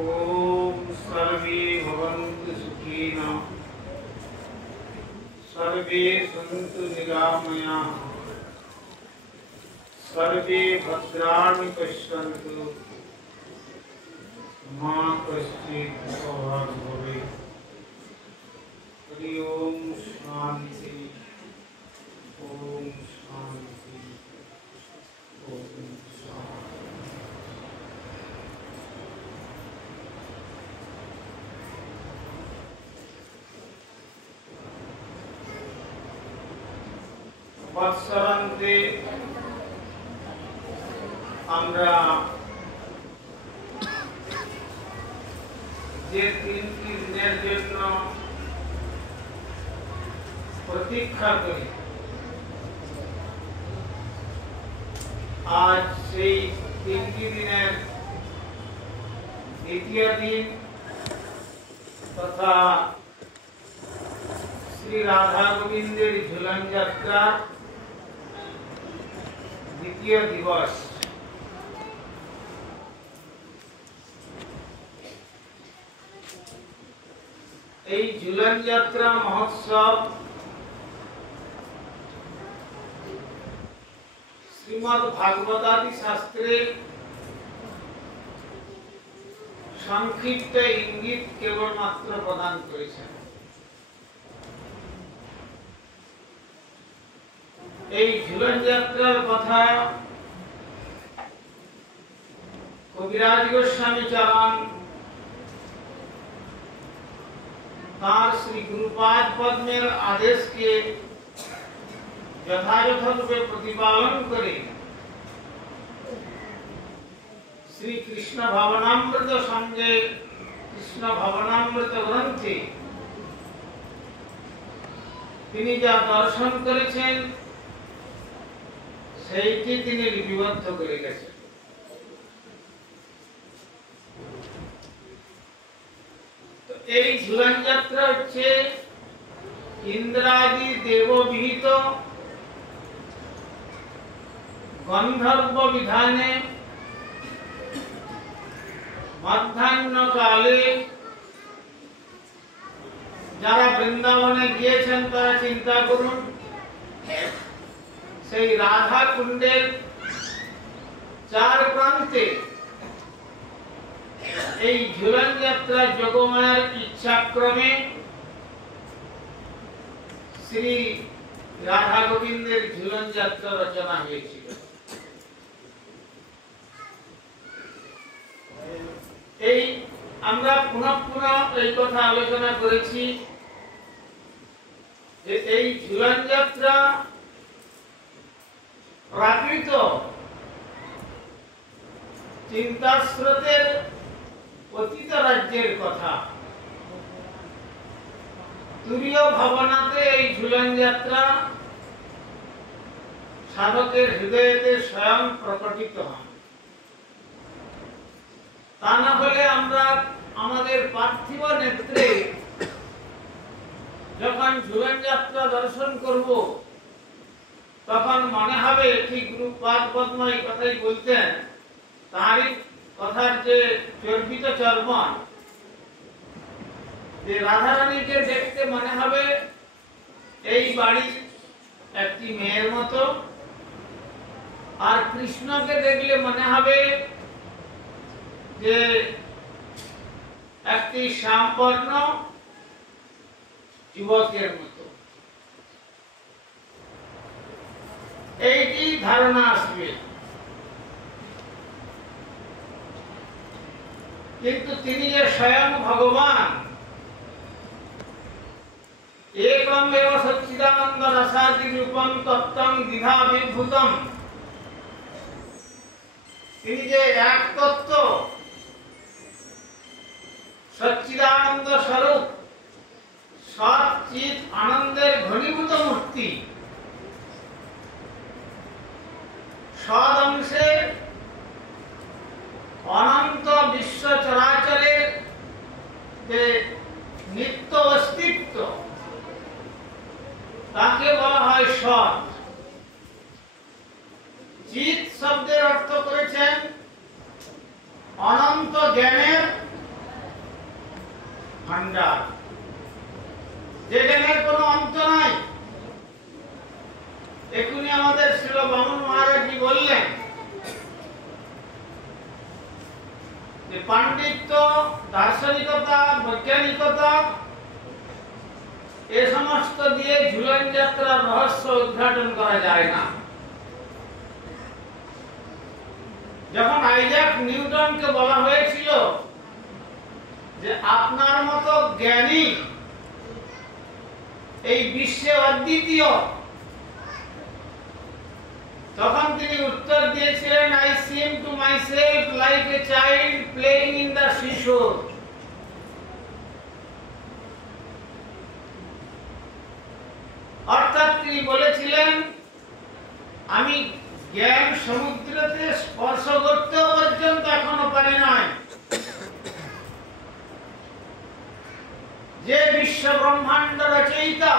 ओम सर्वे भवन्तु सुखिनः सर्वे सन्तु निरामयाः सर्वे भद्राणि पश्यन्तु मा कश्चित् दुःखभाग् भवेत्। हरि ओम शांति ओम शांति ओम शांति। বৎসরান্তে আমরা যে 3টি দিনের জন্য প্রতীক্ষা করি, আজ সেই 3টি দিনের দ্বিতীয় দিন তথা শ্রী রাধা গোবিন্দের ঝুলন যাত্রা দ্বিতীয় দিবস। এই ঝুলন যাত্রা মহোৎসব শ্রীমদ্ ভাগবতাদি শাস্ত্রে সংক্ষিপ্ত ইঙ্গিত কেবলমাত্র প্রদান করেছেন। এই ঝুলন যাত্রার কথা কবিরাজ গোস্বামী চালান তার শ্রী গুরুপাদ পদ্মের আদেশকে যথাযথরূপে প্রতিপালন করে শ্রী কৃষ্ণ ভাবনামৃত সঙ্গে কৃষ্ণ ভাবনামৃত গ্রন্থে তিনি যা দর্শন করেছেন সেইটি তিনি লিপিবদ্ধ করে গেছেন। এই ঝুলন যাত্রা হচ্ছে ইন্দ্রাদি দেববিহিত গন্ধর্ব বিধানে মধ্যাহ্নকালে যারা বৃন্দাবনে গিয়েছেন তারা চিন্তা করুন, সেই রাধা কুণ্ডের চার প্রান্তে এই ঝুলন যাত্রা যোগমায়ার ইচ্ছাক্রমে শ্রী রাধা গোবিন্দের ঝুলন যাত্রা রচনা হয়েছিল। এই আমরা পুনঃ পুনঃ এই কথা আলোচনা করেছি যে এই ঝুলন যাত্রা প্রাকৃত চিন্তাস্রোতের অতীত রাজ্যের কথা। তুরীয় ভাবনাতে এই ঝুলন যাত্রা সাধকের হৃদয়েতে স্বয়ং প্রকটিত হয়। তা না হলে আমরা আমাদের পার্থিব নেত্রে যখন ঝুলন যাত্রা দর্শন করব তখন মনে হবে, ঠিক গুরুপাদ পদ্ম এই কথাই বলতেন, তাঁরই কথার যে চর্বিত চর্বণ, যে রাধারানীকে দেখতে মনে হবে এই বাড়ির একটি মেয়ের মতো, আর কৃষ্ণকে দেখলে মনে হবে যে একটি শ্যামবর্ণ যুবকের মতো। এইটি ধারণা আসবে, কিন্তু তিনি যে স্বয়ং ভগবান, একম এব সচ্চিদানন্দ রসাদি রূপম তত্ত্বং দ্বিধা বিভূতম, তিনি যে এক তত্ত্ব সচ্চিদানন্দ স্বরূপ সৎ চিৎ আনন্দের ঘনীভূত মূর্তি, সদ অংশে অনন্ত বিশ্ব চরাচরের যে নিত্য অস্তিত্ব তাকে বলা হয় সৎ। চিৎ শব্দের অর্থ করেছেন অনন্ত জ্ঞানের পাণ্ডিত্য, দার্শনিকতা, বৈজ্ঞানিকতা এ সমস্ত দিয়ে ঝুলন যাত্রার রহস্য উদ্ঘাটন করা যায় না। যখন আইজাক নিউটনকে বলা হয়েছিল যে আপনার মতো জ্ঞানী এই বিশ্বে অদ্বিতীয়, তখন তিনি উত্তর দিয়েছিলেন, I seem to myself like a child playing in the seashore. অর্থাৎ তিনি বলেছিলেন, আমি জ্ঞান সমুদ্রতে স্পর্শ করতেও পর্যন্ত এখনো পারি নাই। যে বিশ্ব ব্রহ্মাণ্ড রচয়িতা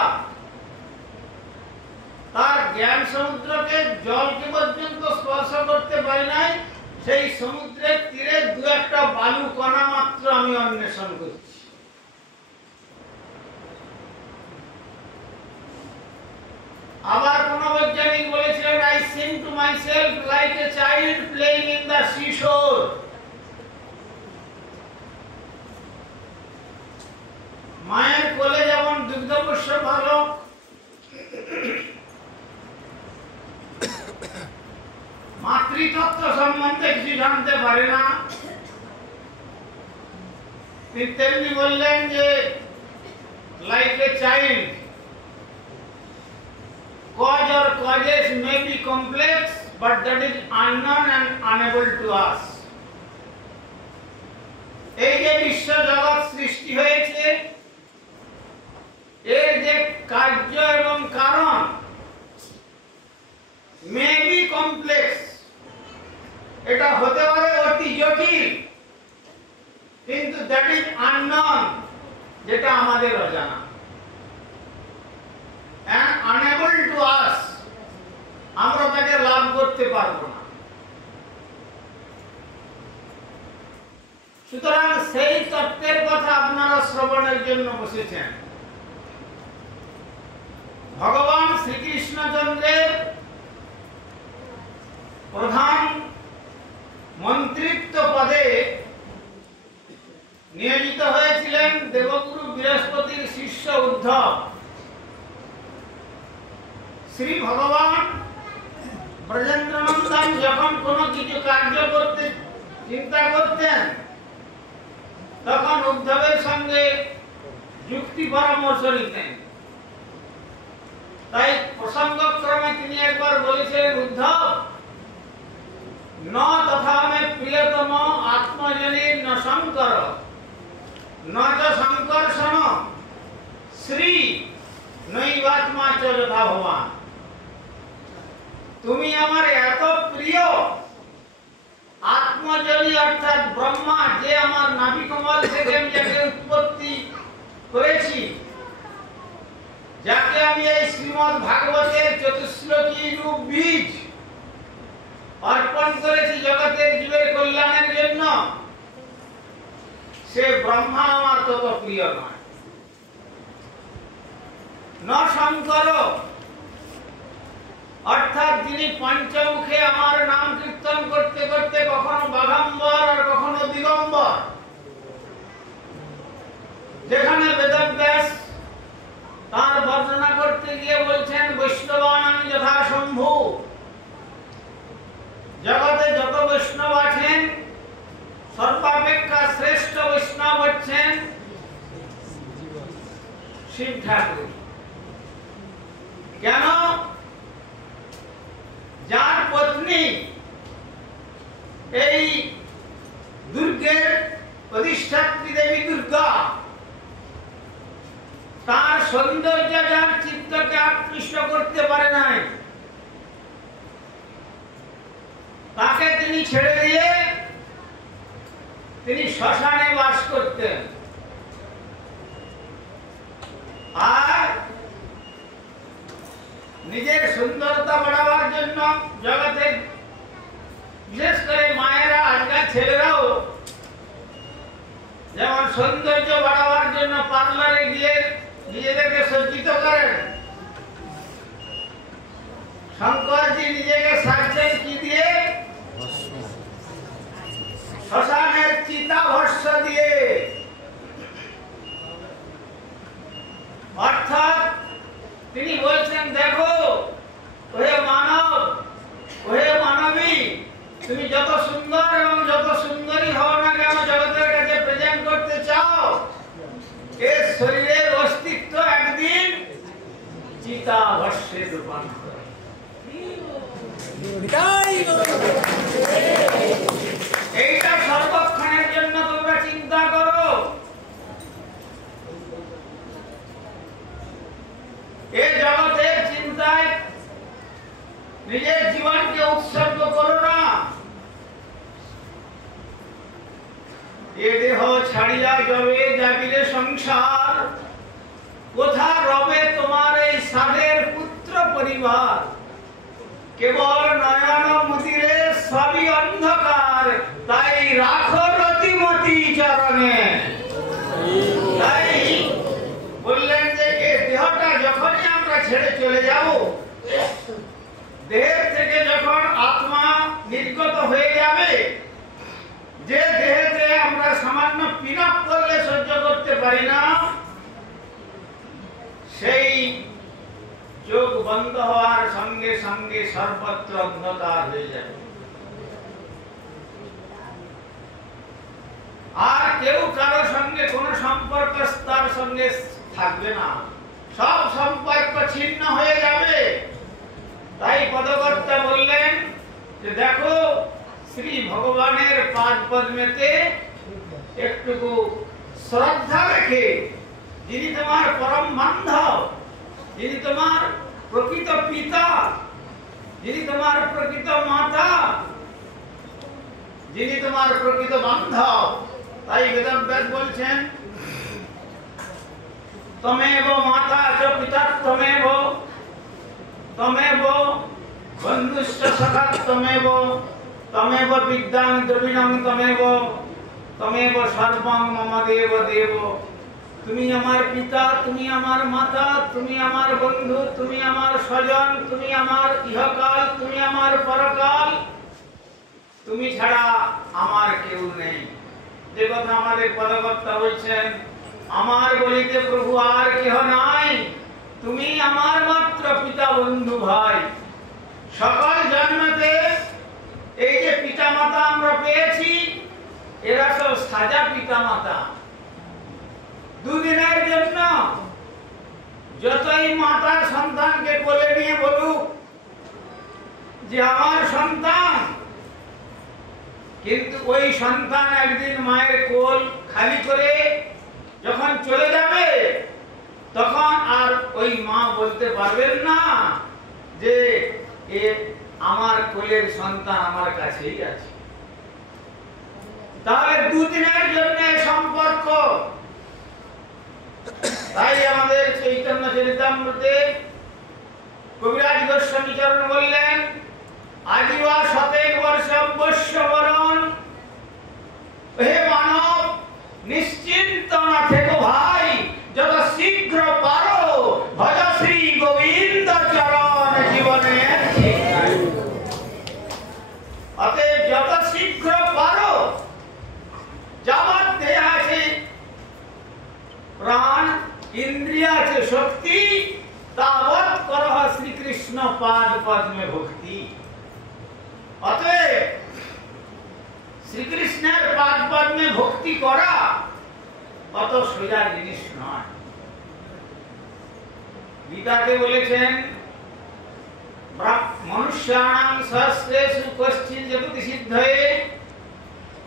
তার জ্ঞান সমুদ্রকে জলকে পর্যন্ত স্পর্শ করতে পারি নাই, সেই সমুদ্রের তীরে দু একটা বালু কণা মাত্র আমি অন্বেষণ করছি। আবার কোন বৈজ্ঞানিক বলেছিলেন, I seem to myself like a child playing in the seashore. মায়ের কোলে যেমন দুগ্ধপোষ্য ভালো, মাতৃতত্ত্ব সম্বন্ধে কিছু জানতে পারে না, তেমনি বললেন যে like a child, cause or causes may be complex, but that is unknown and unable to us. এই যে বিশ্ব জগৎ সৃষ্টি হয়েছে, এর যে কার্য এবং কারণ may be complex, এটা হতে পারে অতি জটিল, কিন্তু that is unknown, যেটা আমাদের অজানা, and unable to us, আমরা তাকে লাভ করতে পারবো না। সুতরাং সেই তত্ত্বের কথা আপনারা শ্রবণের জন্য বসেছেন। ভগবান শ্রীকৃষ্ণচন্দ্রের প্রধান মন্ত্রিত্ব পদে নিয়োজিত হয়েছিলেন দেবগুরু বৃহস্পতির শিষ্য উদ্ধব। শ্রী ভগবান ব্রজেন্দ্রনন্দন যখন কোনো কিছু কার্য করতে চিন্তা করতেন, তখন উদ্ধবের সঙ্গে যুক্তি পরামর্শ নিতেন। তাই প্রসঙ্গক্রমে তিনি একবার বলেছিলেন, উদ্ধব ন তথা মে প্রিয়তম আত্মজনীর ন শঙ্কর ন চ সংকর্ষণ শ্রী নৈবাত্মা চ যথা ভবান। তুমি আমার এত প্রিয় আত্মজনী অর্থাৎ ব্রহ্মা, যে আমার নাভিকমল থেকে আমি যাকে উৎপত্তি করেছি, যাকে আমি এই শ্রীমদ্ ভাগবতের চতুশ্লোকী রূপ বীজ অর্পণ করেছি জগতের জীবের কল্যাণের জন্য, সে ব্রহ্মা আমার তত প্রিয় নয়। ন শঙ্কর অর্থাৎ যিনি পঞ্চমুখে আমার নাম কীর্তন করতে করতে কখনো বাগাম্বর আর কখনো দিগম্বর, যেখানে বেদব্যাস তার বর্ণনা করতে গিয়ে বলছেন, বৈষ্ণবানাং যথা শম্ভু, জগতে যত বৈষ্ণব আছেন সর্বাপেক্ষা শ্রেষ্ঠ বৈষ্ণব হচ্ছেন শিব ঠাকুর। কেন? যার পত্নী এই দুর্গের অধিষ্ঠাত্রী দেবী দুর্গা, তার সৌন্দর্য যার চিত্তকে আকৃষ্ট করতে পারে নাই, তাকে তিনি ছেড়ে দিয়ে তিনি শ্মশানে বাস করতেন। আর নিজের সুন্দরতা বাড়াবার জন্য জগতে বিশেষ করে মায়েরা, আজকাল ছেলেরাও যেমন সৌন্দর্য বাড়াবার জন্য পার্লারে গিয়ে নিজেদেরকে সজ্জিত করেন, শঙ্করজি নিজেকে সাজছেন কি দিয়ে? শ্মশানের চিতা পরামর্শ দিয়ে, অর্থাৎ তিনি বলছেন, দেখো ওহে মানব, ওহে মানবী, তুমি যত সুন্দর এবং যত সুন্দরী হও না কেন, জগতের কাছে প্রেজেন্ট করতে চাও, এর শরীরের অস্তিত্ব একদিন চিতাভস্মে রূপান্তর। এইটা সর্বক্ষণের জন্য তোমরা চিন্তা করো। এই জগতের চিন্তায় নিজের জীবনকে উৎসর্গ করো না। এ দেহ ছাড়িয়া যাবে, যাবিরে সংসার, কোথা রবে তোমার এই সাধের পুত্র পরিবার। কেবল নয়ন মুদিরে সবই অন্ধকার, তাই রাখো রতিমতি চরণে। তাই বললেন যে এই দেহটা যখনই আমরা ছেড়ে চলে যাব, দেহের থেকে যখন আত্মা নির্গত হয়ে যাবে, যে দেহেতে আমরা সামান্য পিনাপ করলে সহ্য করতে পারি না, সেই চোখ বন্ধ হওয়ার সঙ্গে সঙ্গে সর্বত্র অন্ধকার হয়ে যাবে। আর কেউ কারো সঙ্গে কোন সম্পর্ক তার সঙ্গে থাকবে না, সব সম্পর্ক ছিন্ন হয়ে যাবে। তাই পদকর্তা বললেন যে দেখো, শ্রী ভগবানের পাদ পদ্মেতে একটুকু শ্রদ্ধা রেখে, যিনি তোমার পরম বান্ধব, যিনি তোমার প্রকৃত পিতা, যিনি তোমার প্রকৃত মাতা, যিনি তোমার প্রকৃত বান্ধব। তাই বেদব্যাস বলছেন, তমেব মাতা চ পিতা তমেব, তমেব বন্ধুশ্চ সখা তমেব, তমেব বিদ্যাং দ্রবিণং তমেব, তমেব সর্বং মম দেব দেব। তুমি আমার পিতা, তুমি আমার মাতা, তুমি আমার বন্ধু, তুমি আমার স্বজন, তুমি আমার ইহকাল, তুমি আমার পরকাল, তুমি ছাড়া আমার কেউ নেই। যে কথা আমাদের পদকর্তা বলছেন, আমার বলিতে প্রভু আর কেহ নাই, তুমি আমার মাত্র পিতা বন্ধু ভাই। সকল জন্মতে এই যে পিতা মাতা আমরা পেয়েছি, এরা সব সাজা পিতা মাতা। দুদিনের জন্য যতই মাতার সন্তানকে কোলে নিয়ে বলুক যে আমার সন্তান, কিন্তু ওই সন্তান একদিন মায়ের কোল খালি করে যখন চলে যাবে, তখন আর ওই মা বলতে পারবেন না যে এ আমার কোলের সন্তান আমার কাছেই আছে। তাহলে দুদিনের জন্য সম্পর্ক। তাই আমাদের চৈতন্য চরিতামৃতে কবিরাজ গোস্বামী চরণ বললেন, আদিবা শতেক বর্ষ অবশ্য বরণ, হে মানব নিশ্চিন্ত না থেকো ভাই, যত শীঘ্র পারো ভজ শ্রী গোবিন্দ চরণ জীবনে। অতএব যত শীঘ্র পারো, যাবৎ দেহ আছে প্রাণ, ইন্দ্রিয় আছে শক্তি, তাবৎ করহ শ্রীকৃষ্ণ পাদ পদ্মে ভক্তি। অতএব শ্রীকৃষ্ণের পাদ পদ্মে ভক্তি করা অত সোজা জিনিস নয়। গীতাতে বলেছেন, মনুষ্যানাং সহস্রেষু কশ্চিৎ যততি সিদ্ধয়ে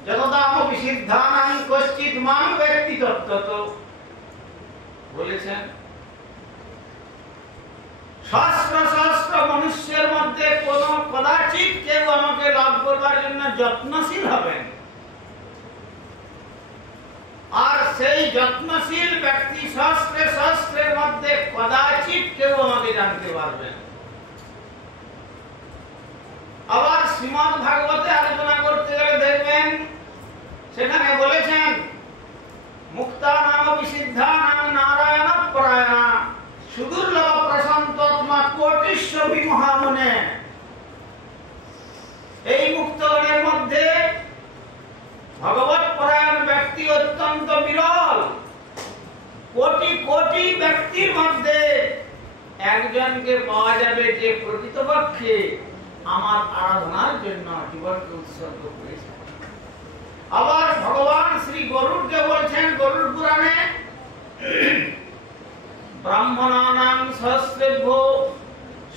যতদামপি সিদ্ধানাং কশ্চিৎ মাং ব্যক্তি তত্ত্বতো। বলেছেন সহস্র সহস্র মানুষের মধ্যে কোন কদাচিৎ কেউ আমাকে লাভ করবার জন্য যত্নশীল হবেন, আর সেই যত্নশীল ব্যক্তি সহস্রে সহস্রের মধ্যে কদাচিৎ কেউ আমাকে জানতে পারবেন। আবার শ্রীমদ্ ভাগবতে আলোচনা করতে গেলে দেখবেন সেখানে বলেছেন, মুক্তানাম বিশুদ্ধানাং নারায়ণ পরায়ণা সুদুর্লভ প্রশান্তত্মা কোটিশ্বরী মহামনে। এই মুক্তগণের মধ্যে ভগবৎ পরায়ণ ব্যক্তি একজনকে পাওয়া যাবে যে প্রকৃতপক্ষে আমার আরাধনার জন্য জীবনকে উৎসর্গ করেছে। আবার ভগবান শ্রী গরুড়কে বলছেন গরুড় পুরাণে, ব্রাহ্মণানাং সহস্রেভ্যো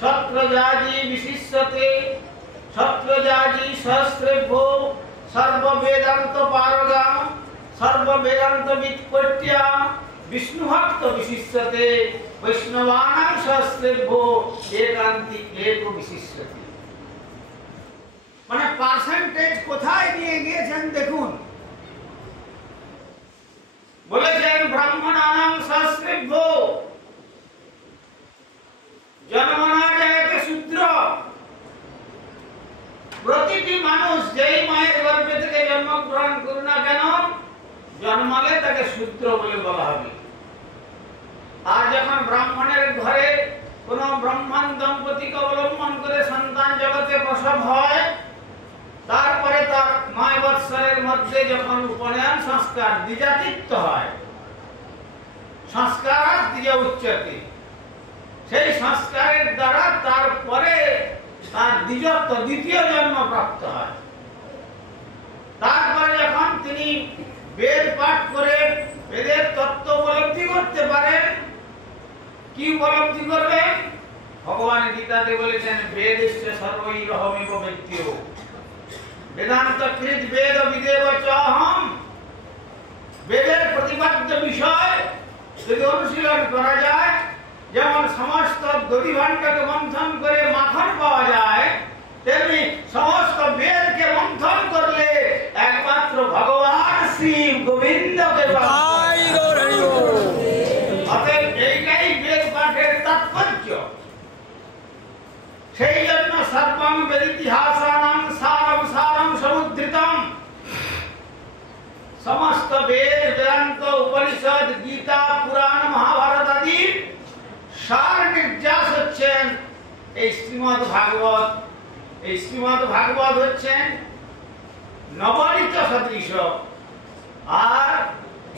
সত্রজাজি বিশিষ্যতে সত্রজাজি সহস্রেভ্যো সর্ববেদান্ত পারগাম সর্ববেদান্ত বিৎপত্ত্যা বিষ্ণুভক্ত বিশিষ্যতে বৈষ্ণবানাং সহস্রেভ্যো একান্তিক এক বিশিষ্যতে। মানে পার্সেন্টেজ কোথায় নিয়ে গিয়েছেন দেখুন। বলেছেন ব্রাহ্মণানাং সহস্রেভ্যো, জন্মনা জায়তে শূদ্র, প্রতিটি মানুষ যেই মায়ের গর্ভে থেকে জন্মগ্রহণ করুন না কেন জন্মালে তাকে শূদ্র বলে বলা হবে। আর যখন ব্রাহ্মণের ঘরে কোন ব্রাহ্মণ দম্পতিকে অবলম্বন করে সন্তান জগতে প্রসব হয়, তারপরে তার 9 বৎসরের মধ্যে যখন উপনয়ন সংস্কার দ্বিজাতিত্ব হয়, সংস্কার দ্বিজা উচ্চতে, সেই সংস্কারের দ্বারা তারপরে তার দ্বিজত্ব দ্বিতীয় জন্ম প্রাপ্ত হয়। তারপরে যখন তিনি বেদ পাঠ করে বেদের তত্ত্ব উপলব্ধি করতে পারেন, কি উপলব্ধি করবেন? ভগবান গীতাতে বলেছেন বেদস্য সর্বৈরহমেব বেদ্যো বেদান্ত কৃত বেদ বিদেব চাহম। বেদের প্রতিপাদ্য বিষয় যদি অনুশীলন করা যায়, যেমন সমস্ত দধি ভাণ্ডকে মন্থন করে মাখন পাওয়া যায়, তেমনি সমস্ত বেদকে মন্থন করলে একমাত্র ভগবান শ্রী গোবিন্দকে পাওয়া যায়। অতএব এইটাই বেদ পাঠের তাৎপর্য। সেই জন্য সর্বং বেদিতিহাসানাং সারম সারম সমুদ্রিতম, সমস্ত বেদ বেদান্ত উপনিষদ গীতা পুরাণ মহাভারত আদি সার নির্যাস হচ্ছেন এই শ্রীমদ ভাগবত। এই শ্রীমদ ভাগবত হচ্ছেন নবনীত সদৃশ, আর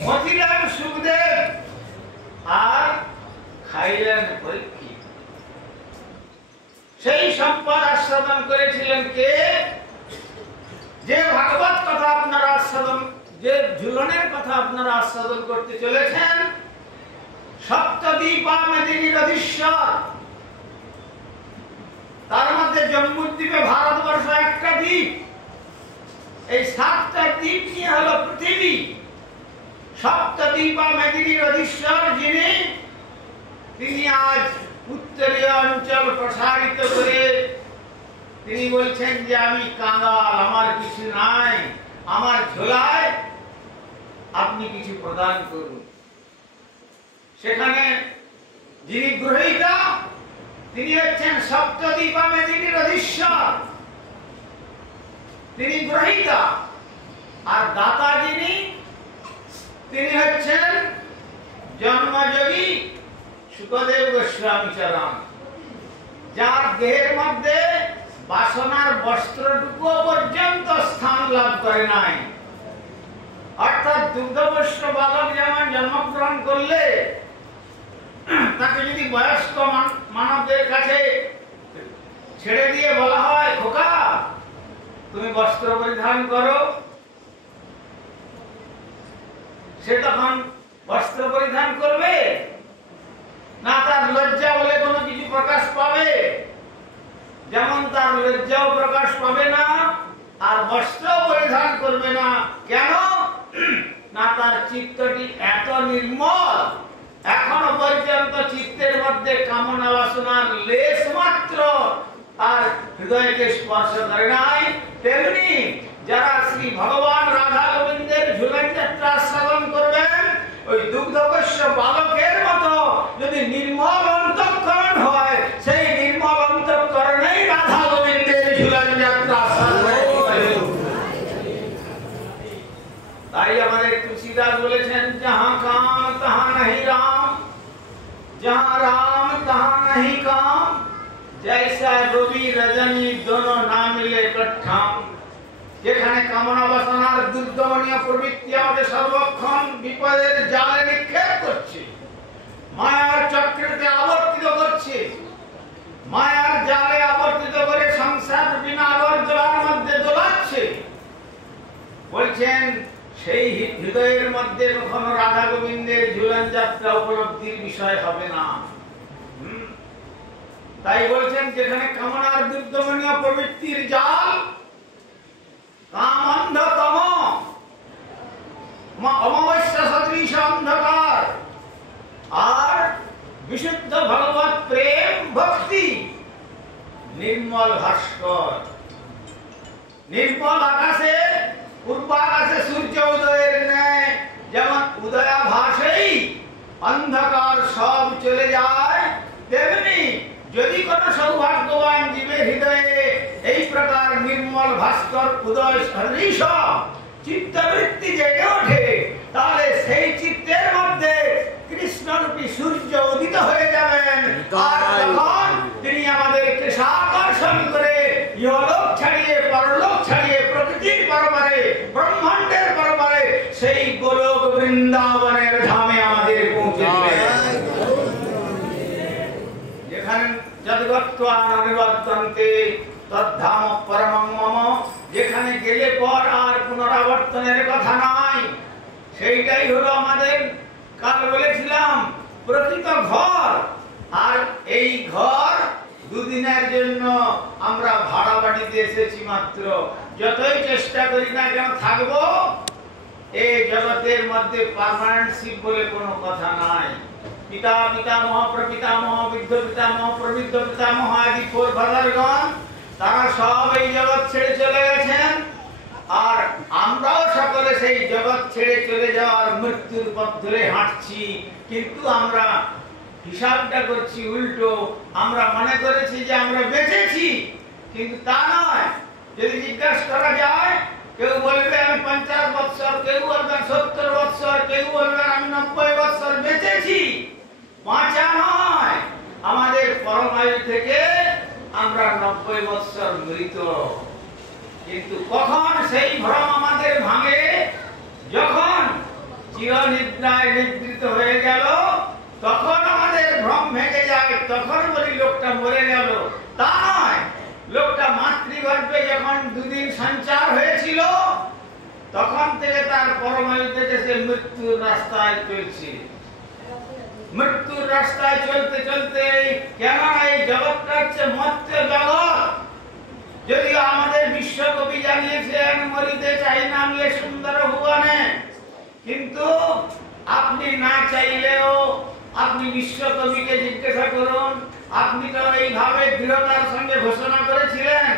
মতিলাল সুখদেব আর খাইলেন পরীক্ষিত। সেই সম্পদ আস্বাদন করেছিলেন কে? যে ভাগবত কথা আপনারা আস্বাদন, যে ঝুলনের কথা আপনারা আস্বাদন করতে চলেছেন, সপ্তদ্বীপা মেদিনীর অধীশ্বর, তার মধ্যে জম্বুদ্বীপে ভারতবর্ষ একটা দ্বীপ, এই 7টা দ্বীপ নিয়ে হলো পৃথিবী। সপ্তদ্বীপা মেদিনীর অধীশ্বর যিনি, তিনি আজ উত্তরীয় অঞ্চল প্রসারিত করে তিনি বলছেন যে আমি কাঙাল, আমার কিছু নাই, আমার ঝোলায় আপনি কিছু প্রদান করুন। সেখানে যিনি গ্রহীতা তিনি হচ্ছেন সপ্তদ্বীপা মেদিনীর অধীশ্বর, তিনি গ্রহীতা। আর দাতা যিনি, তিনি হচ্ছেন জন্মযোগী সুখদেব গোস্বামী চরণ, যার দেহের মধ্যে বাসনার বস্ত্রটুকু পর্যন্ত স্থান লাভ করে নাই। অর্থাৎ দুগ্ধপুষ্ট বালক যেমন জন্মগ্রহণ করলে তাকে যদি বয়স্ক মানবদের কাছে ছেড়ে দিয়ে বলা হয় খোকা তুমি বস্ত্র পরিধান করো, সে তখন বস্ত্র পরিধান করবে না? তার লজ্জা বলে কোনো কিছু প্রকাশ পাবে? যেমন তার লজ্জাও প্রকাশ পাবে না আর বস্ত্র পরিধান করবে না। কেন না? তার চিত্তটি এত নির্মল, এখনো পর্যন্ত চিত্তের মধ্যে কামনা বাসনার লেশ মাত্র আর হৃদয়কে স্পর্শ করে নাই। তেমনি যারা শ্রী ভগবান রাধা গোবিন্দের ঝুলন যাত্রা আস্বাদন করবেন, ওই দুগ্ধপোষ্য বালকের মতো যদি নির্মল অন্তঃকরণ হয়, সেই নির্মল অন্তঃকরণেই রাধা গোবিন্দের ঝুলন যাত্রা আস্বাদন করে। তাই আমাদের তুলসীদাস বলেছেন जहां काम तहां नहीं राम, जहां राम तहां नहीं काम, जैसा रवि रजनी दोनों ना मिले इकट्ठा। যেখানে কামনা বাসনার দুর্দমনীয় প্রবৃত্তি আমাদের সর্বক্ষণ বিপদের জালে নিক্ষেপ করছে, মায়ার চক্রেতে আবর্তিত করছে, মায়ার জালে আবর্তিত করে সংসার বিনা আবর্জনার মধ্যে দোলাচ্ছে। বলছেন সেই হৃদয়ের মধ্যে কখনো রাধা গোবিন্দের ঝুলন যাত্রা উপলব্ধির বিষয় হবে না। তাই বলছেন যেখানে কামনার দুর্দমনীয় প্রবৃত্তির জাল, কাম অন্ধতম, অমাবস্যা সদৃশ অন্ধকার, আর বিশুদ্ধ ভগবত প্রেম ভক্তি নির্মল ভাস্কর। নির্মল আকাশে, পূর্বাকাশে সূর্য উদয়ের ন্যায় যেমন উদয়াভাসেই অন্ধকার সব চলে যায়, তেমনি যদি কোন সৌভাগ্যবান জীবের হৃদয়ে এই প্রকার নির্মল ভাস্কর উদয় সদৃশ চিত্তবৃত্তি জেগে ওঠে, তাহলে সেই চিত্তের মধ্যে কৃষ্ণরূপী সূর্য উদিত হয়ে যাবেন। আর তখন তিনি আমাদেরকে আকর্ষণ করে ইহলোক ছাড়িয়ে পরলোক ছাড়িয়ে প্রকৃতির পরপারে, ব্রহ্মাণ্ডের পরপারে সেই গোলক বৃন্দাবনের ধামে আমাদের পৌঁছে দিবেন। যেখানে যদ্গত্বা নিবর্তন্তে তদ্ধাম পরমং মম, যেখানে গেলে পর আর পুনরাবর্তনের কথা নাই, সেইটাই হলো আমাদের কাল বলেছিলাম প্রকৃত ঘর। আর এই ঘর দুদিনের জন্য আমরা ভাড়া বাড়িতে এসেছি মাত্র। যতই চেষ্টা করি না কেন থাকবো, এই জগতের মধ্যে পার্মানেন্টশিপ বলে কোনো কথা নাই। পিতা পিতামহ, প্রপিতামহ, বৃদ্ধ পিতামহ, প্রবৃদ্ধ পিতামহ আদি ফোরফাদারগণ তারা সব এই জগৎ ছেড়ে চলে গেছেন। আর আমরাও সকলে সেই জগৎ ছেড়ে চলে যাওয়ার মৃত্যুর পথ ধরে হাঁটছি। কিন্তু আমরা হিসাবটা করছি উল্টো। আমরা মনে করেছি যে আমরা বেঁচেছি, কিন্তু তা নয়। যদি জিজ্ঞাসা করা যায়, কেউ বলবে আমি 50 বৎসর, কেউ বলবেন 70 বৎসর, কেউ বলবেন আমি 90 বৎসর বেঁচেছি। বাঁচা নয়, আমাদের পরমায়ু থেকে আমরা 90 বৎসর মৃত। কিন্তু কখন সেই ভ্রম আমাদের ভাঙে? যখন চিরনিদ্রায় নিদ্রিত হয়ে গেল, তখন আমাদের ভ্রম ভেঙে যায়। তখন বলি লোকটা মরে গেল, তা নয়। লোকটা মাতৃগর্ভে যখন 2 দিন সঞ্চার হয়েছিল, তখন থেকে তার পরমায়ু থেকে সে মৃত্যুর রাস্তায় চলছে। মৃত্যুর রাস্তায় চলতে চলতে, কেন এই জগৎটা হচ্ছে মর্ত্য জগৎ। যদিও আমাদের বিশ্বকবি জানিয়েছেন মরিতে চাই না আমি এ সুন্দর ভুবনে, কিন্তু আপনি না চাইলেও আপনি বিশ্বকবিকে জিজ্ঞাসা করুন। আপনি তো এইভাবে দৃঢ়তার সঙ্গে ঘোষণা করেছিলেন,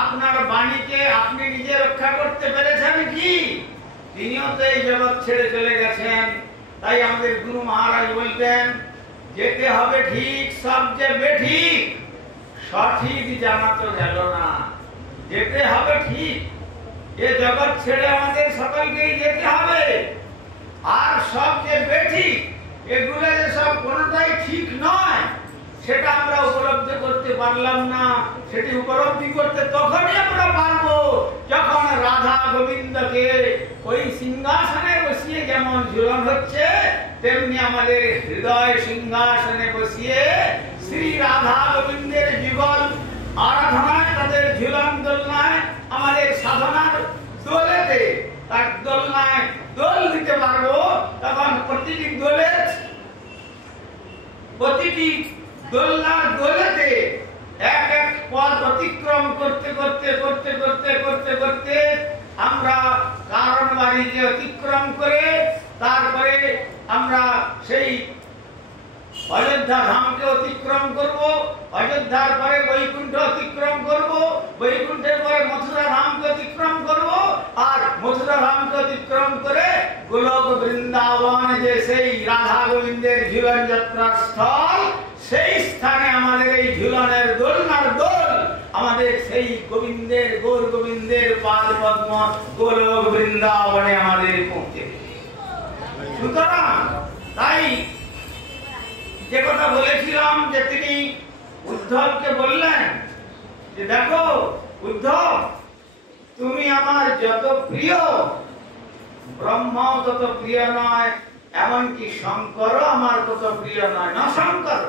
আপনার বাণীকে আপনি নিজে রক্ষা করতে পেরেছেন কি? তিনিও তো এই জগৎ ছেড়ে চলে গেছেন। তাই আমাদের গুরু মহারাজ বলতেন, যেতে হবে ঠিক, সব যে বেঠিক, সঠিক জানা তো গেল না। যেতে হবে ঠিক, এ জগৎ ছেড়ে আমাদের সকলকেই যেতে হবে। আর সব যে বেঠিক, এগুলো যে সব কোনটাই ঠিক নয়, সেটা আমরা উপলব্ধি করতে পারলাম না। সেটি উপলব্ধি করতে তখনই আমরা পারবো যখন রাধা গোবিন্দকে ওই সিংহাসনে বসিয়ে যেমন ঝুলন হচ্ছে, তেমনি আমাদের হৃদয় সিংহাসনে বসিয়ে শ্রী রাধা গোবিন্দের যুগল আরাধনায়, তাদের ঝুলন দোলনায়, আমাদের সাধনার দোলেতে তার দোলনায় দোল দিতে পারবো। তখন প্রতিটি দোলনার দোলেতে এক এক পথ অতিক্রম করতে করতে করতে করতে করতে করতে আমরা কারণ বাড়িকে অতিক্রম করে তারপরে আমরা সেই অযোধ্যা ধামকে অতিক্রম করব। অযোধ্যার পরে বৈকুণ্ঠ অতিক্রম করব। বৈকুণ্ঠের পরে মথুরা ধামকে অতিক্রম করব। আর মথুরা ধামকে অতিক্রম করে গোলক বৃন্দাবন, যে সেই রাধা গোবিন্দের ঝুলন যাত্রা স্থল, সেই স্থানে আমাদের এই ঝুলনের দোলনার দোল আমাদের সেই গোবিন্দের, গৌর গোবিন্দের পাদ পদ্ম গোলক বৃন্দাবনে আমাদের পৌঁছে দেবে। সুতরাং তাই যে কথা বলেছিলাম, যে তিনি উদ্ধবকে বললেন যে দেখো উদ্ধব, তুমি আমার যত প্রিয়, ব্রহ্মাও তত প্রিয় নয়, এমনকি শঙ্করও আমার তত প্রিয় নয়। না শঙ্কর,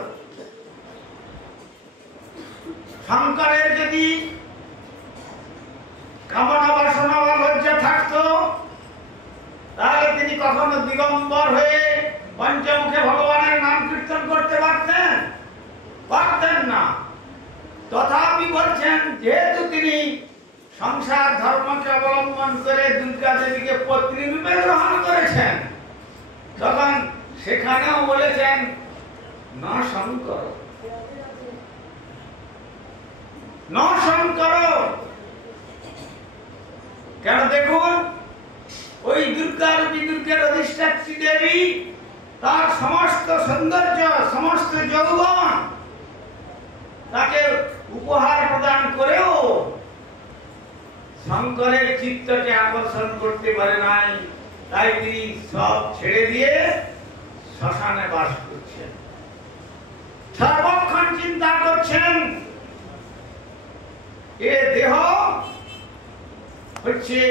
শঙ্করের যদি কামনা বাসনা বা লজ্জা থাকতো তাহলে তিনি কখনো দিগম্বর হয়ে পঞ্চমুখে ভগবানের নাম কীর্তন করতে পারতেন? পারতেন না। তথাপি বলছেন যেহেতু তিনি সংসার ধর্মকে অবলম্বন করে দুর্গা দেবীকে পত্নী রূপে গ্রহণ করেছেন, তখন সেখানেও বলেছেন ন শঙ্কর, ন শঙ্কর। কেন? দেখুন, ওই দুর্গারূপী দুর্গের অধিষ্ঠাত্রী দেবী তার সমস্ত সৌন্দর্য, সমস্ত যৌবন তাকে উপহার প্রদান করেও শঙ্করের চিত্তকে আকর্ষণ করতে পারে নাই। তাই তিনি সব ছেড়ে দিয়ে শ্মশানে বাস করছেন, সর্বক্ষণ চিন্তা করছেন এ দেহ হচ্ছে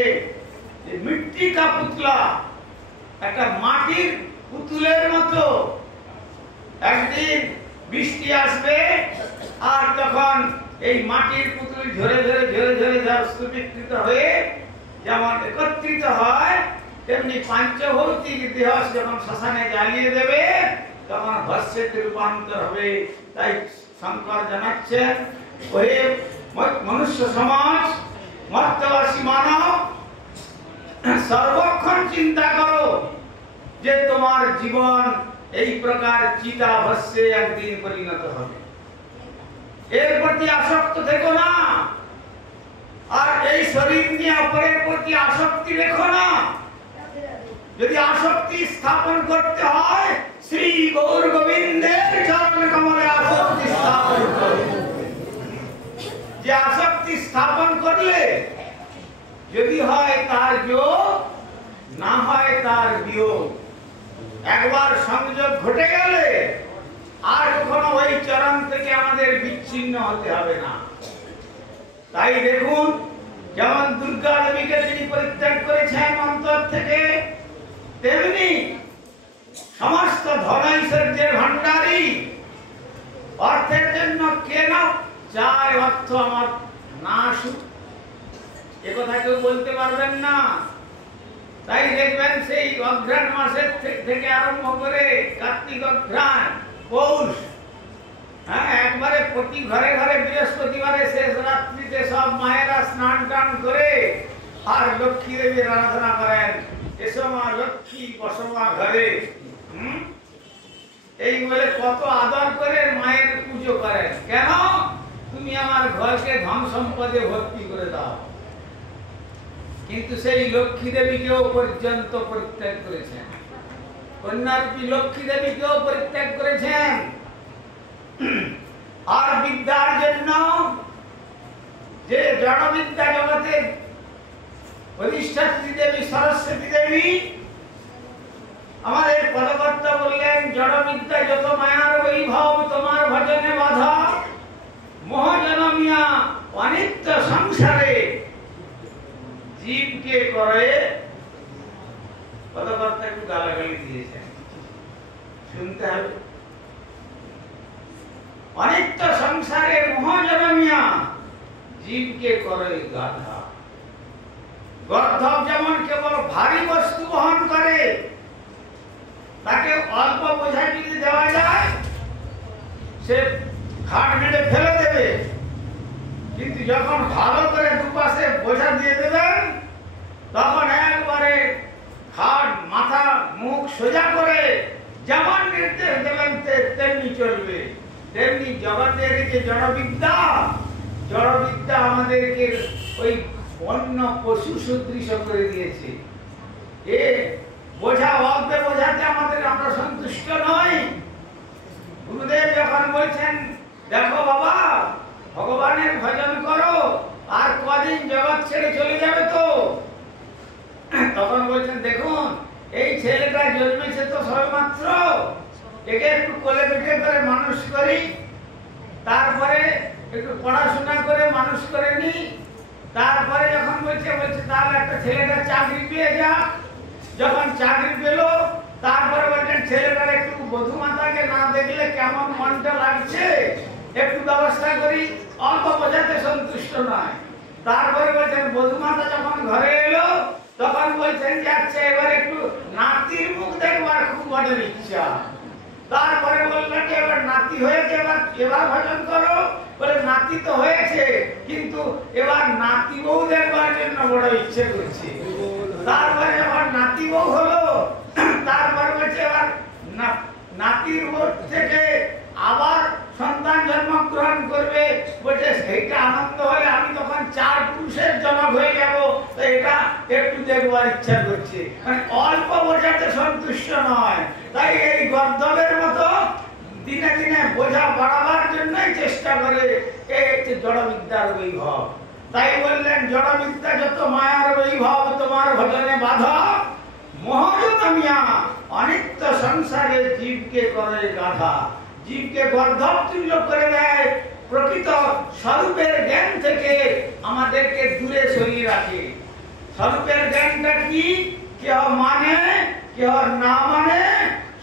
মিট্টি কা পুতলা, একটা মাটির পুতুলের মতো। একদিন বৃষ্টি আসবে আর তখন এই মাটির পুতুল ঝরে ঝরে ঝরে ঝরে স্তূপীকৃত হয়ে যেমন একত্রিত হয়, তেমনি পাঞ্চভৌতিক দেহ যখন শ্মশানে জ্বালিয়ে দেবে তখন ভস্মে রূপান্তর হবে। তাই শঙ্কর জানাচ্ছেন, ওহে মনুষ্য সমাজ, মর্তবাসী মানব, সর্বক্ষণ চিন্তা করো যে তোমার জীবন এই প্রকার চিতা ভস্মে একদিন পরিণত হবে। এর প্রতি আসক্ত থেকো না, আর এই শরীর নিয়ে অপরের প্রতি আসক্তি রেখো না। যদি আসক্তি স্থাপন করতে হয়, শ্রী গৌর গোবিন্দের চরণ কমলে আসক্তি স্থাপন করো। যে আসক্তি স্থাপন করলে যদি হয় তার যোগ, না হয় তার বিয়োগ। একবার সংযোগ ঘটে গেলে আর কখনো ওই চরণ থেকে আমাদের বিচ্ছিন্ন হতে হবে না। তাই দেখুন, যেমন দুর্গা দেবীকে তিনি পরিত্যাগ করেছেন অন্তর থেকে, তেমনি সমস্ত ধনৈশ্বর্যের ভান্ডারী, অর্থের জন্য কেন চায় অর্থ আমার না আসুক, এ কথা কেউ বলতে পারবেন না। তাই দেখবেন সেই অঘ্রাণ মাসের থেকে আরম্ভ করে কার্তিক অঘ্রাণ, পৌষ, একবারে প্রতি ঘরে ঘরে বৃহস্পতিবারে শেষ রাত্রিতে সব মায়েরা স্নান টান করে আর লক্ষ্মী দেবীর আরাধনা করেন। এসো মা লক্ষ্মী, বসো মা ঘরে, এই বলে কত আদর করে মায়ের পুজো করেন। কেন? তুমি আমার ঘরকে ধন সম্পদে ভর্তি করে দাও। কিন্তু সেই লক্ষ্মী দেবীকেও পর্যন্ত পরিত্যাগ করেছেন, কন্যারূপী লক্ষ্মী দেবীকেও পরিত্যাগ করেছেন। আর বিদ্যার জন্য যে জড়বিদ্যা জগতে অধিষ্ঠাত্রী দেবী সরস্বতী দেবী, আমাদের পদকর্তা বললেন, জড়বিদ্যা যত মায়ার বৈভব তোমার ভজনে বাধা, মোহজনমিয়া অনিত্য সংসারে জীবকে করে। পদকর্তা একটু গালাগালি দিয়েছেন, শুনতে হবে। অনিত্য সংসারে মোহজনমিয়া জীবকে করে গাধা। গর্ধব যেমন কেবল ভারী বস্তু বহন করে, তাকে অল্প বোঝা যদি দেওয়া যায় সে খাট মেরে ফেলে দেবে, কিন্তু যখন ভালো করে দুপাশে বোঝা দিয়ে দেবেন তখন একবারে খাট মাথা মুখ সোজা করে যেমন নির্দেশ দেবেন তেমনি চলবে। তেমনি জগতের যে জড়বিদ্যা, জড়বিদ্যা আমাদেরকে ওই বন্য পশু সদৃশ করে দিয়েছে। এ বোঝা অল্পে বোঝাতে আমরা সন্তুষ্ট নই। গুরুদেব যখন বলছেন, দেখো বাবা, ভগবানের ভজন করো, আর কদিন জগৎ ছেড়ে চলে যাবে তো, তখন বলছেন, দেখুন এই ছেলেটা জন্মেছে তো সবেমাত্র, একে একটু কোলে পিঠে করে মানুষ করি, তারপরে একটু পড়াশোনা করে মানুষ করে নি, তারপরে যখন বলছে তাহলে একটা ছেলেটা চাকরি পেয়ে যা। যখন চাকরি পেল তারপরে বলছেন ছেলেটার একটু বধূমাতাকে না দেখলে কেমন মনটা লাগছে, একটু ব্যবস্থা করি। অল্প বোঝাতে সন্তুষ্ট নয়। তারপরে বলছেন বধূমাতা যখন ঘরে এলো তখন বলছেন যে আচ্ছা এবার একটু নাতির মুখ দেখবার খুব বড় ইচ্ছা। তারপরে বললেন যে এবার নাতি হয়েছে, এবার ভজন করো। বলে নাতি তো হয়েছে, কিন্তু এবার নাতি বউ দেখবার জন্য বড় ইচ্ছে করছে। তারপরে যখন নাতি বউ হলো তারপর বলছে এবার নাতির বউ থেকে আবার সন্তান জন্মগ্রহণ করবে। বলছে সেইটা আনন্দ হলে আমি তখন 4 পুরুষের জনক হয়ে যাব, তো এটা একটু দেখবার ইচ্ছা করছে। মানে অল্প বোঝাতে সন্তুষ্ট নয়। তাই এই গর্দবের মতো দিনে দিনে বোঝা বাড়াবার জন্যই চেষ্টা করে। এই হচ্ছে জড়বিদ্যার বৈভব। তাই বললেন জড়বিদ্যা যত মায়ার বৈভব তোমার ভজনে বাধা, মোহযত মিয়া অনিত্য সংসারে জীবকে করে গাধা। জীবকে গর্ধব তুল্য করে দেয়, প্রকৃত স্বরূপের জ্ঞান থেকে আমাদেরকে দূরে সরিয়ে রাখে। স্বরূপের জ্ঞানটা কি? কেহ মানে কেহ না মানে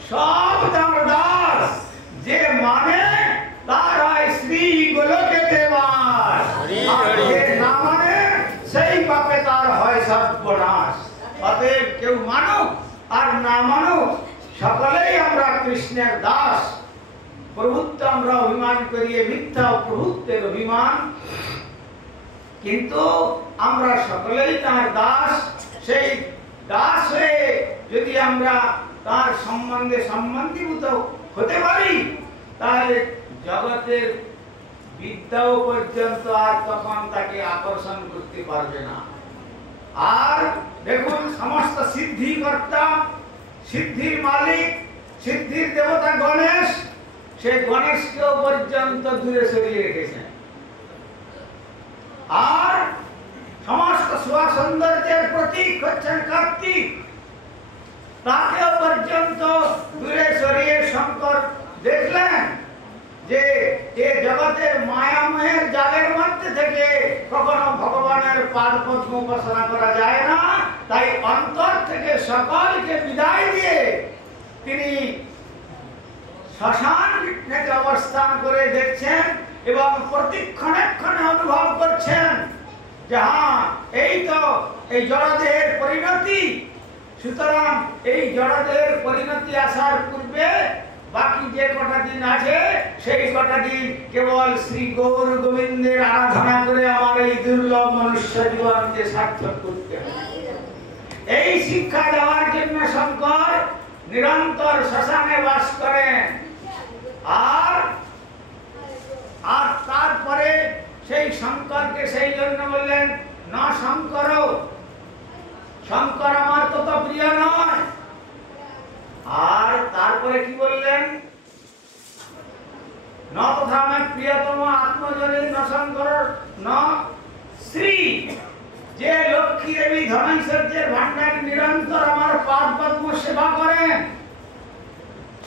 সব তার দাস। যে মানে তার হয় শ্রী গোলকেতে বাস, আর যে না মানে সেই পাপে তার হয় সর্বনাশ। অতএব কেউ মানুক আর না মানুক সকলেই আমরা কৃষ্ণের দাস। প্রভুত্ব আমরা অভিমান করিয়ে মিথ্যা প্রভুত্বের অভিমান, কিন্তু আমরা সকলেই তার দাস। সেই দাস হয়ে যদি আমরা তার সম্বন্ধে সম্বন্ধীভূত হতে পারি তাহলে জগতের বিদ্যাও পর্যন্ত আর তখন তাকে আকর্ষণ করতে পারবে না। আর দেখুন সমস্ত সিদ্ধিকর্তা, সিদ্ধির মালিক, সিদ্ধির দেবতা গণেশ, সে গণেশকেও পর্যন্ত দূরে সরিয়ে রেখেছেন। আর সমস্ত সুয়া সৌন্দর্যের প্রতীক হচ্ছেন কার্তিক, তাকেও পর্যন্ত দূরে সরিয়ে শঙ্কর দেখলেন যে এ জগতের মায়াময়ের জালের মধ্যে থেকে কখনো ভগবানের পাদ পদ্ম উপাসনা করা যায় না। তাই অন্তর থেকে সকলকে বিদায় দিয়ে তিনি শ্মশান থেকে অবস্থান করে দেখছেন এবং প্রতিক্ষণে ক্ষণে অনুভব করছেন যে হ্যাঁ এই তো এই জড়দেহের পরিণতি। সুতরাং এই জড়দেহের পরিণতি আসার পূর্বে বাকি যে কটা দিন আছে সেই কটা দিন কেবল শ্রী গৌর গোবিন্দের আরাধনা করে আমার এই দুর্লভ মনুষ্য জীবনকে সার্থক করতে হবে। এই শিক্ষা দেওয়ার জন্য শঙ্কর নিরন্তর শ্মশানে বাস করেন। আর তারপরে সেই শঙ্করকে সেই জন্য বললেন না শঙ্কর, শঙ্কর আমার তত প্রিয় নয়। আর তারপরে কি বললেন? ন তথা আমি প্রিয়তম আত্মজনী ন শঙ্কর ন শ্রী। যে লক্ষ্মী দেবী ধনৈশ্বর্যের ভান্ডার নিরন্তর আমার পাদ পদ্ম সেবা করেন,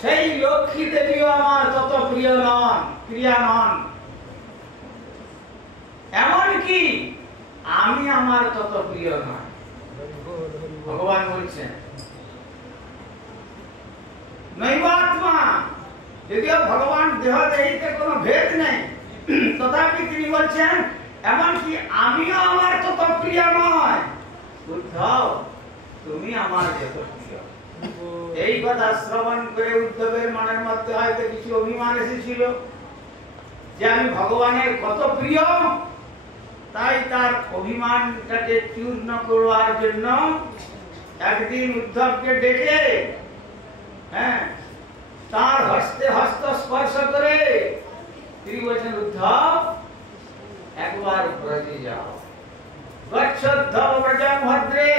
সেই লক্ষ্মী দেবীও আমার তত প্রিয় নন, প্রিয়া নন। এমনকি আমি আমার তত প্রিয় নয়। ভগবান বলছেন নৈবাত্মা, যদিও ভগবান দেহ দেহিতে কোনো ভেদ নেই, তথাপি তিনি বলছেন এমনকি আমিও আমার তত প্রিয় নয়। উদ্ধব তুমি আমার যত প্রিয়। এই কথা শ্রবণ করে উদ্ধবের মনের মধ্যে হয়তো কিছু অভিমান এসেছিল যে আমি ভগবানের কত প্রিয়। তাই তার অভিমানটাকে চূর্ণ করবার জন্য একদিন উদ্ধবকে ডেকে তার হস্তে হস্ত স্পর্শ করে তিনি বলছেন উদ্ধব একবার ব্রজে যাও, গচ্ছোদ্ধব ব্রজং ভদ্রে,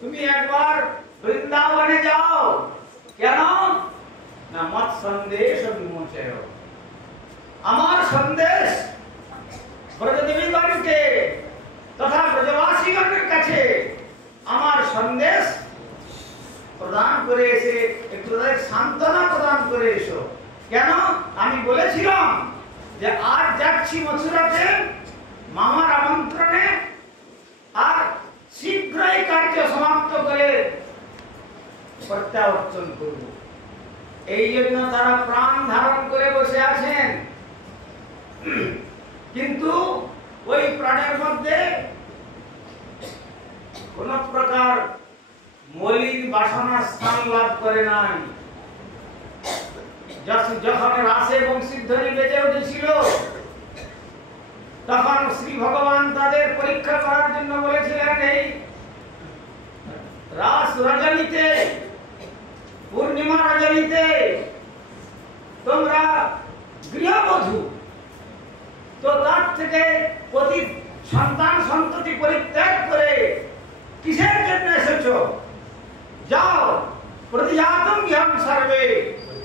তুমি একবার বৃন্দাবনে যাও। কেন না মত সন্দেশ বিমোচয়, আমার সন্দেশ ব্রজদেবীগণকে তথা ব্রজবাসীগণের কাছে আমার সন্দেশ প্রদান করে এসে একটু সান্ত্বনা প্রদান করে এসো। কেন? আমি বলেছিলাম যে আজ যাচ্ছি মথুরাতে মামার আমন্ত্রণে, আর শীঘ্রই কার্য সমাপ্ত করে প্রত্যাবর্তন করব। এই জন্য তারা প্রাণ ধারণ করে বসে আছেন। কিন্তু ওই প্রাণের মধ্যে কোন প্রকার মলিন বাসনা স্থান লাভ করে নাই। যখন রাসে বংশীধ্বনি বেজে উঠেছিল তখন শ্রী ভগবান তাদের পরীক্ষা করার জন্য বলেছিলেন, এই রাস রজনীতে, পূর্ণিমা রজনীতে তোমরা গৃহবধূ, তো তার থেকে প্রতি সন্তান সন্ততি পরিত্যাগ করে কিসের জন্য এসেছো? যাও, প্রতিজাতম গৃহং সর্বে,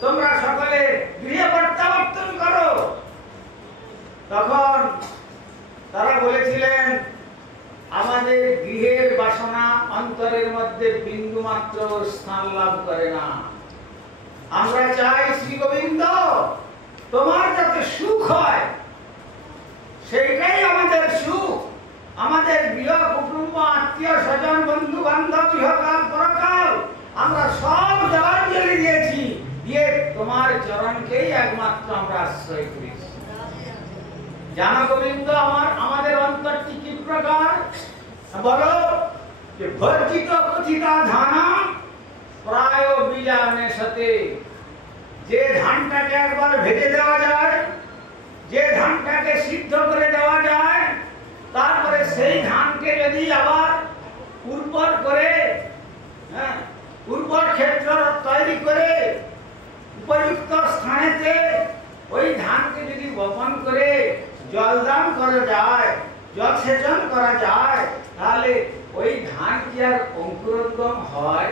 তোমরা সকলে গৃহে প্রত্যাবর্তন করো। তখন তারা বলেছিলেন, আমাদের গৃহের বাসনা অন্তরের মধ্যে বিন্দু মাত্র স্থান লাভ করে না। আমরা চাই শ্রী গোবিন্দ তোমার যাতে সুখ হয়, সেইটাই আমাদের সুখ। আমাদের গৃহ কুটুম্ব আত্মীয় স্বজন বন্ধু বান্ধব ইহকাল পরকাল আমরা সব জলাঞ্জলি দিয়েছি, দিয়ে তোমার চরণকেই একমাত্র আমরা আশ্রয় করেছি। জানো গোবিন্দ আমাদের অন্তরটি কি প্রকার? বলো যে ভর্জিত কথিতা ধানা প্রায় বীজানের সাথে, যে ধানটাকে একবার ভেজে দেওয়া যায়, যে ধানটাকে সিদ্ধ করে দেওয়া যায়, তারপরে সেই ধানকে যদি আবার উর্বর করে, উর্বর ক্ষেত্র তৈরি করে উপযুক্ত স্থানেতে ওই ধানকে যদি বপন করে জলদান করা যায়, জলসেচন করা যায়, তাহলে ওই ধান কি আর অঙ্কুরোদ্গম হয়?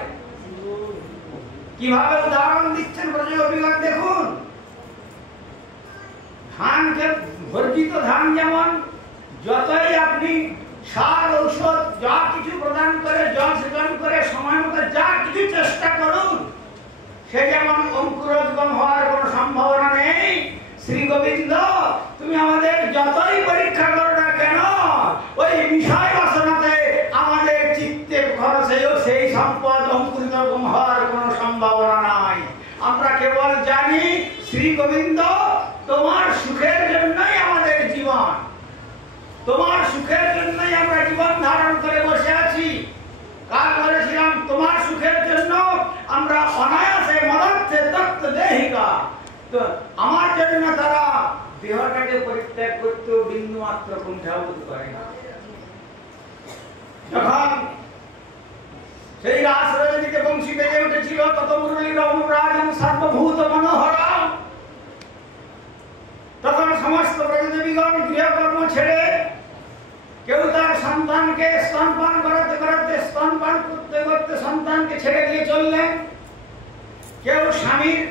কিভাবে উদাহরণ দিচ্ছেন ব্রজে অভিজ্ঞতা দেখুন। ধানকে, ভর্জিত ধান যেমন যতই আপনি সার ঔষধ যা কিছু প্রদান করে, জল সেচন করে, সময় মতো যা কিছু চেষ্টা করুন, সে যেমন অঙ্কুরোদ্গম হওয়ার কোনো সম্ভাবনা নেই। শ্রী গোবিন্দ তুমি আমাদের যতই পরীক্ষা করো না কেন, ওই বিষয় বাসনাতে আমাদের চিত্তে খরচেও সেই সম্পদ অঙ্কুরিতগম হওয়ার কোনো সম্ভাবনা নাই। আমরা কেবল জানি শ্রী গোবিন্দ তোমার সুখের জন্যই আমাদের জীবন, তোমার সুখের জন্যই আমরা জীবন ধারণ করে বসে আছি। কাল বলেছিলাম তোমার সুখের জন্য আমরা অনায়াসে মদর্থে তত্ত্ব দেহিকা, তো আমার জন্য তারা দেহটাকে পরিত্যাগ করতে বিন্দু মাত্র কুণ্ঠাবোধ করে না। যখন সেই রাস রজনীতে বংশী বেজে উঠেছিল, তত মুরলী রমরাজন সর্বভূত মনোহরা, তখন সমস্ত ব্রজদেবীগণ গৃহকর্ম ছেড়ে কেউ তার সন্তানকে স্তনপান করাতে করাতে, স্তনপান করতে করতে সন্তানকে ছেড়ে দিয়ে চললেন। কেউ স্বামীর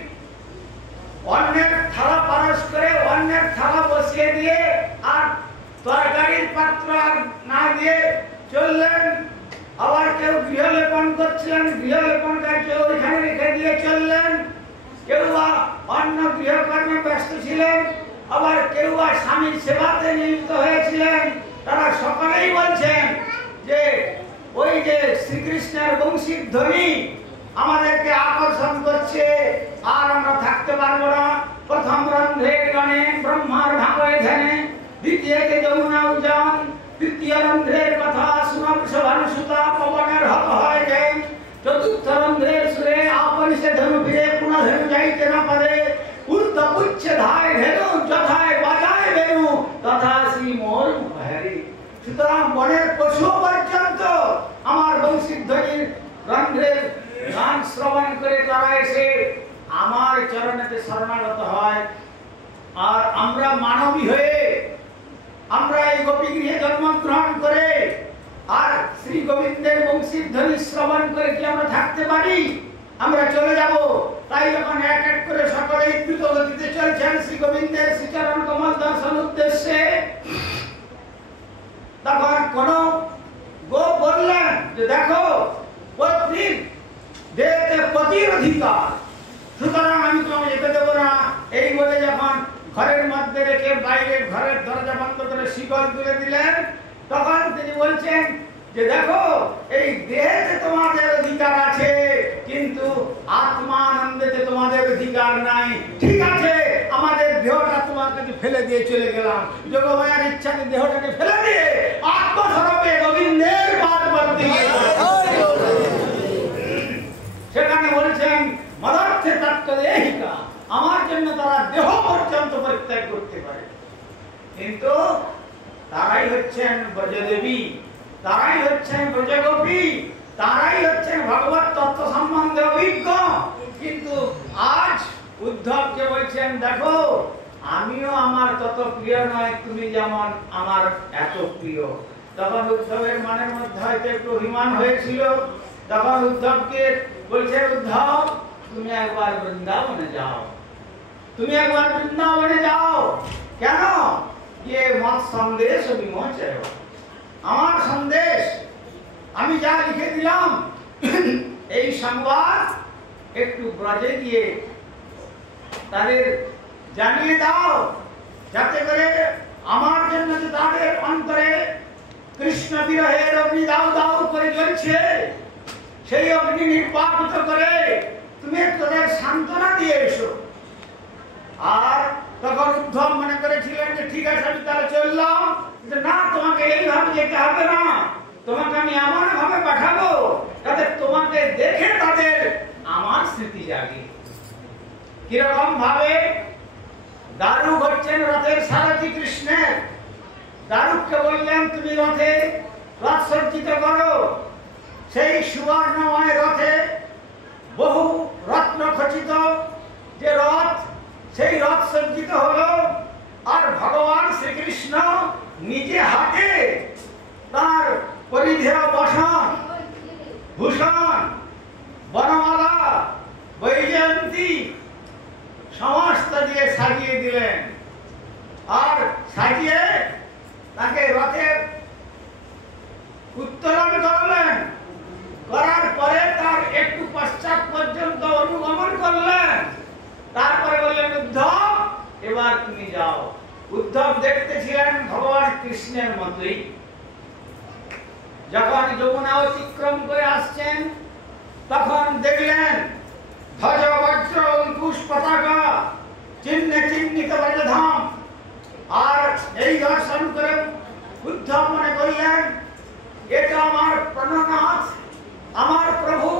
অন্যের থালা পারস করে অন্যের থালা বসিয়ে দিয়ে আর তরকারির পাত্র আর না দিয়ে চললেন। আবার কেউ গৃহলেপন করছিলেন, গৃহলেপন কার্য ওইখানে রেখে দিয়ে চললেন। কেউ বা অন্য গৃহকর্মে ব্যস্ত ছিলেন, আবার কেউ বা স্বামীর সেবাতে নিযুক্ত হয়েছিলেন। তারা সকলেই বলছেন যে ওই যে শ্রীকৃষ্ণের বংশীর ধ্বনি আমাদেরকে আকর্ষণ করছে, আর আমরা থাকতে পারবো না। প্রথম রন্ধ্রে গণে ব্রহ্মার ভাঙে ধ্যানে, দ্বিতীয়তে যমুনা উজান, তৃতীয় রন্ধ্রের কথা শুনব সভানুসুতা পবনের হত হয় জ্ঞান, চতুর্থ রন্ধ্রের সুরে আপনিষে ধনু ফিরে পুনঃ ধনু যাইতে না পারে, ঊর্ধ্ব পুচ্ছে ধায় ধেনু যথায় বাজায় বেনু তথা শ্রী মোর মুখহারি। সুতরাং বনের পশু পর্যন্ত আমার বংশীর ধ্বনির রন্ধ্রের গান শ্রবণ করে তারা এসে আমার চরণেতে শরণাগত হয়। আর আমরা মানবী হয়ে আমরা এই গোপী গৃহে জন্মগ্রহণ করে আর শ্রী গোবিন্দের বংশীর ধ্বনি শ্রবণ করে কি আমরা থাকতে পারি? আমরা চলে যাব। তাই যখন এক এক করে সকলে দ্রুত গতিতে চলছেন শ্রী গোবিন্দের শ্রীচরণ কমল দর্শন উদ্দেশ্যে, তখন কোন গোপ বললেন যে দেখো পত্নীর দেহতে পতির অধিকার, সুতরাং আমি তোমাকে যেতে দেবো না। এই বলে যখন ঘরের মধ্যে রেখে বাইরে ঘরের দরজা বন্ধ করে শিকল তুলে দিলেন, তখন তিনি বলছেন যে দেখো এই দেহেতে তোমাদের অধিকার আছে, কিন্তু আত্মানন্দেতে তোমাদের অধিকার নাই। ঠিক আছে, আমাদের দেহটা তোমার কাছে ফেলে দিয়ে চলে গেলাম। যোগমায়ার ইচ্ছা দেহটাকে ফেলে দিয়ে আত্মস্বরূপে গোবিন্দের পাদ পদ্মে সেখানে বলছেন মদার্থে তত্ত্বদেহিকা, আমার জন্য তারা দেহ পর্যন্ত পরিত্যাগ করতে পারে। কিন্তু তারাই হচ্ছেন ব্রজদেবী, তারাই হচ্ছেন ব্রজগোপী, তারাই হচ্ছেন ভগবত তত্ত্ব সম্বন্ধে অভিজ্ঞ। কিন্তু আজ উদ্ধবকে বলছেন দেখো আমিও আমার তত প্রিয় নয় তুমি যেমন আমার এত প্রিয়। তখন উদ্ধবের মনের মধ্যে হয়তো একটু অভিমান হয়েছিল। তখন উদ্ধবকে বলছে উদ্ধব তুমি একবার বৃন্দাবনে যাও, তুমি একবার বৃন্দাবনে যাও। কেন? ये मत संदेश विमोचय, আমার সন্দেশ আমি যা লিখে দিলাম এই সংবাদ একটু ব্রজে গিয়ে তাদের জানিয়ে দাও, যাতে করে আমার জন্য যে তাদের অন্তরে কৃষ্ণ বিরহের অগ্নি দাউ দাউ করে জ্বলছে সেই অগ্নি নির্বাপিত করে তুমি তাদের সান্ত্বনা দিয়ে এসো। আর তখন উদ্ধব মনে করেছিলেন যে ঠিক আছে আমি তাহলে চললাম, না তোমাকে এইভাবে যেতে হবে না, তোমাকে আমি এমন ভাবে পাঠাবো যাতে তোমাকে দেখে তাদের আমার স্মৃতি জাগে। কিরকম ভাবে? দারুক হচ্ছেন রথের সারথি কৃষ্ণের। দারুককে বললেন তুমি রথে রথ সজ্জিত করো। সেই সুবর্ণময় রথে বহু রত্ন খচিত যে রথ, সেই রথ সজ্জিত হলো। আর ভগবান শ্রীকৃষ্ণ নিজে হাতে তার পরিধেয় বসন ভূষণ বনমালা বৈজয়ন্তী সমস্ত দিয়ে সাজিয়ে দিলেন। আর সাজিয়ে তাকে রথে উত্তোলন করলেন। করার পরে তার একটু পশ্চাৎ পর্যন্ত অনুগমন করলেন। তারপরে বললেন উদ্ধব এবার তুমি যাও। উদ্ধব দেখতেছিলেন ভগবান কৃষ্ণের মতোই। যখন যমুনা অতিক্রম করে আসছেন তখন দেখলেন ধ্বজ বজ্র অঙ্কুশ পতাকা চিহ্নে চিহ্নিত ব্রজধাম। আর এই দর্শন করে উদ্ধব মনে করলেন এটা আমার প্রাণনাথ, আমার প্রভু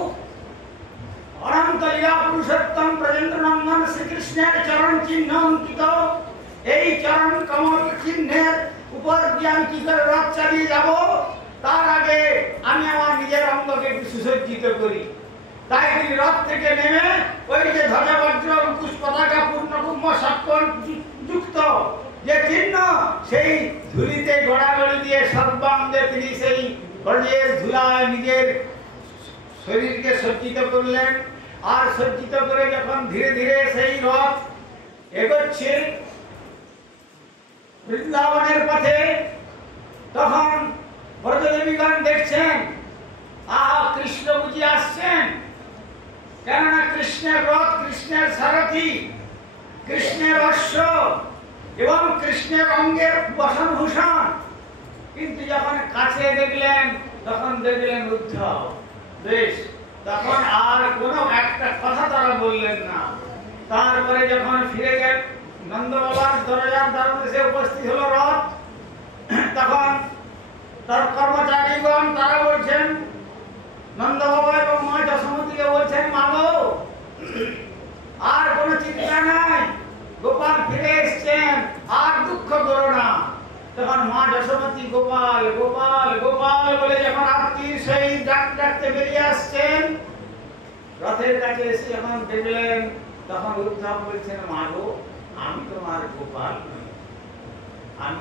অনন্ত লীলা পুরুষোত্তম ব্রজেন্দ্র নন্দন শ্রীকৃষ্ণের চরণ চিহ্ন অঙ্কিত। এই চরণ কমল চিহ্নের উপর দিয়ে আমি কি করে রথ চালিয়ে যাব, তার আগে আমি আমার নিজের অঙ্গকে একটু সুসজ্জিত করি। তাই তিনি রথ থেকে নেমে ওই যে ধ্বজা বজ্র অঙ্কুশ পতাকা পূর্ণকুম্ভ সৎকন যুক্ত যে চিহ্ন, সেই ধুলিতে গড়াগড়ি দিয়ে সর্বাঙ্গে তিনি সেই ব্রজের ধুলায় নিজের শরীরকে সজ্জিত করলেন। আর সজ্জিত করে যখন ধীরে ধীরে সেই রথ এগোচ্ছে বৃন্দাবনের পথে, তখন ব্রজদেবীগণ দেখছেন কৃষ্ণ বুঝি আসছেন। কেননা কৃষ্ণের রথ, কৃষ্ণের সারথি, কৃষ্ণের অশ্ব এবং কৃষ্ণের অঙ্গের বসনভূষণ। কিন্তু যখন কাছে দেখলেন তখন দেখলেন উদ্ধব। বেশ, তখন আর কোনো একটা কথা তারা বললেন না। তারপরে যখন ফিরে গেল নন্দ বাবার দরজার দ্বারে এসে উপস্থিত হলো রথ, তখন তার কর্মচারীগণ তারা বলছেন নন্দ বাবা এবং মা যশোমতীকে বলছেন মাগো আর কোনো চিন্তা নাই, গোপাল ফিরে এসছেন, আর দুঃখ করো না। তখন মা যশোমতী গোপাল গোপাল গোপাল বলে যখন আপনি সেই ডাকতে বেরিয়ে আসছেন, রথের কাছে এসে যখন দেখলেন তখন উদ্ধব বলছেন মাগো আমি তোমার গোপাল নই, আমি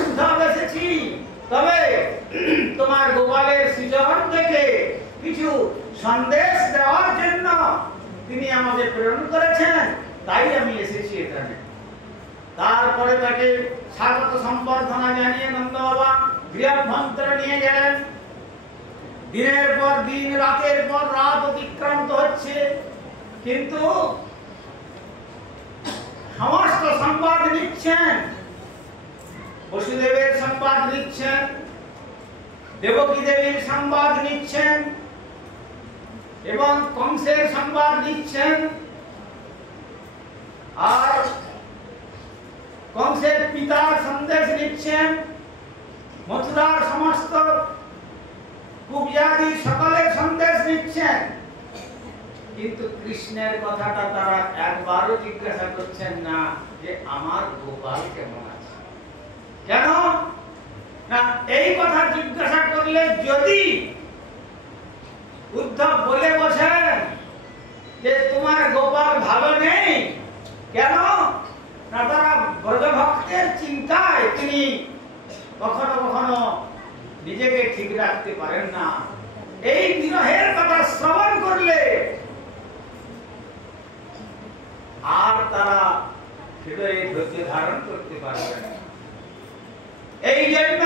উদ্ধব এসেছি। তবে তোমার গোপালের শ্রীচরণ থেকে কিছু সন্দেশ দেওয়ার জন্য তিনি আমাকে প্রেরণ করেছেন, তাই আমি এসেছি এখানে। তারপরে তাকে স্বাগত সম্বর্ধনা জানিয়ে নন্দ বাবা গৃহাভ্যন্তরে নিয়ে গেলেন। দিনের পর দিন, রাতের পর রাত অতিক্রান্ত হচ্ছে, কিন্তু সমস্ত সংবাদ নিচ্ছেন। বসুদেবের সংবাদ নিচ্ছেন, দেবকী দেবীর সংবাদ নিচ্ছেন এবং কংসের সংবাদ নিচ্ছেন। আর কংসের পিতার সন্দেশ নিচ্ছেন, মথুরার সমস্ত কুবজাতি সকলের সন্দেশ নিচ্ছেন, কিন্তু কৃষ্ণের কথাটা তারা একবারও জিজ্ঞাসা করছেন না যে আমার গোপাল কেমন আছে। কেন না, এই কথা জিজ্ঞাসা করলে যদি উদ্ধব বলে বসেন যে তোমার গোপাল ভালো নেই, কেন না তারা ব্রজভক্তের চিন্তায় তিনি কখনো কখনো নিজেকে ঠিক রাখতে পারেন না। এই বিরহের কথা শ্রবণ করলে আর তারা হৃদয়ে ধৈর্য ধারণ করতে পারবে না। এই জন্য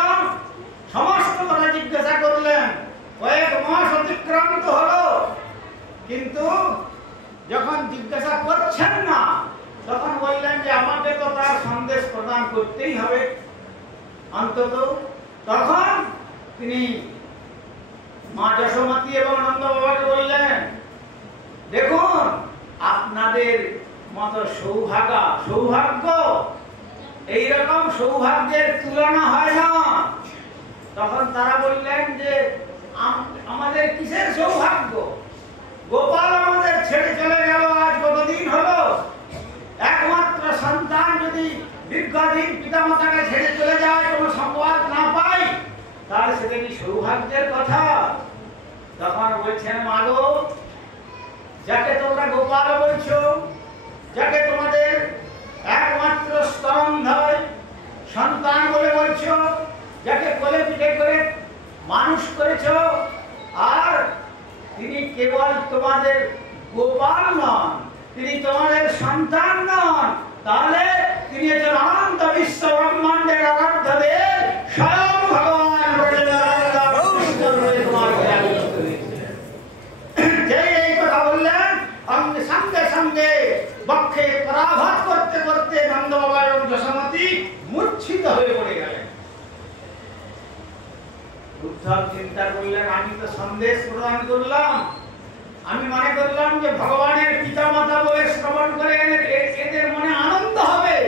সমস্ত কথা জিজ্ঞাসা করলেন। কয়েক মাস অতিক্রান্ত হলো, কিন্তু যখন জিজ্ঞাসা করছেন না তখন বললেন যে আমাকে তো তার সন্দেশ প্রদান করতেই হবে অন্তত। তখন তিনি মা যশোমতী এবং নন্দ বাবাকে বললেন, দেখুন আপনাদের মতো সৌভাগ্য এইরকম সৌভাগ্যের তুলনা হয় না। তখন তারা বললেন যে আমাদের কিসের সৌভাগ্য, গোপাল আমাদের ছেড়ে চলে গেল আজ কতদিন হলো। একমাত্র সন্তান যদি দীর্ঘদিন পিতামাতাকে ছেড়ে চলে যায়, কোনো সংবাদ না পাই, তাহলে সেটা কি সৌভাগ্যের কথা? তখন বলছেন, মাগো যাকে তোমরা গোপাল বলছো, যাকে তোমাদের একমাত্র স্তরন্ধর সন্তান বলে বলছো, যাকে কোলে পিঠে করে মানুষ করেছো, আর তিনি কেবল তোমাদের গোপাল নন, তিনি তোমাদের সন্তান নন, তাহলে তিনি একজন অনন্ত বিশ্ব ব্রহ্মাণ্ডের আরাধ্য দেব, স্বয়ং ভগবান এই কথা বললেন। সঙ্গে সঙ্গে বক্ষে পরাঘাত করতে করতে নন্দ বাবা এবং যশোমতী মূর্ছিত হয়ে পড়ে গেলেন। উদ্ধব চিন্তা করলেন, আমি তো সন্দেশ প্রদান করলাম, আমি মনে করলাম যে ভগবানের পিতামাতা বলে শ্রবণ করে এদের মনে আনন্দ হবে,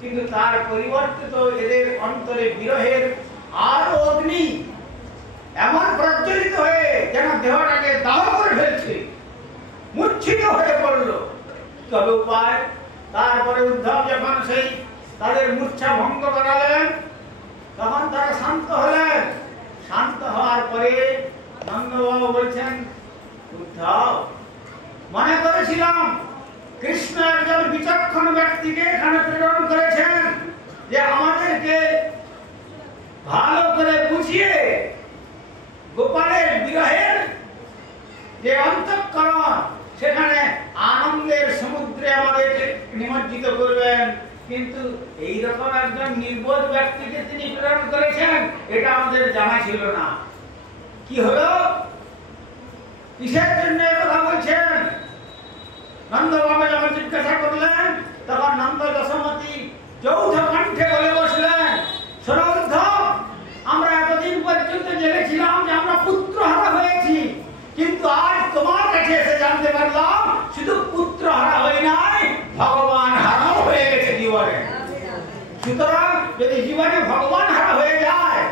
কিন্তু তার পরিবর্তে তো এদের অন্তরে বিরহের আরো অগ্নি এমন প্রজ্বলিত হয়ে যেন দেহটাকে দাহ করে ফেলছে, মূর্ছিত হয়ে পড়লো। তবে উপায়, তারপরে উদ্ধব যখন সেই তাদের মূর্ছা ভঙ্গ করালেন, তখন তারা শান্ত হলেন। শান্ত হওয়ার পরে নন্দবাবু বলছেন, উদ্ধব মনে করেছিলাম কৃষ্ণ একজন বিচক্ষণ ব্যক্তিকে এখানে প্রেরণ করেছেন যে আমাদেরকে ভালো করে বুঝিয়ে গোপালের বিরহের যে অন্তঃকরণ সেখানে আনন্দের সমুদ্রে আমাদেরকে নিমজ্জিত করবেন, কিন্তু এইরকম একজন নির্বোধ ব্যক্তিকে তিনি প্রেরণ করেছেন, এটা আমাদের জানা ছিল না। কি হলো, কিসের জন্য কথা বলছেন? নন্দ বাবা যখন জিজ্ঞাসা করলেন, তখন নন্দ যশোমতী যৌথ কণ্ঠে বলে বসলেন, শোনো উদ্ধব, আমরা এতদিন পর্যন্ত জেনেছিলাম যে আমরা পুত্রহারা হয়েছি, কিন্তু আজ তোমার কাছে এসে জানতে পারলাম শুধু পুত্রহারা হই নাই, ভগবান হারাও হয়ে গেছে জীবনে। সুতরাং যদি জীবনে ভগবান হারা হয়ে যায়,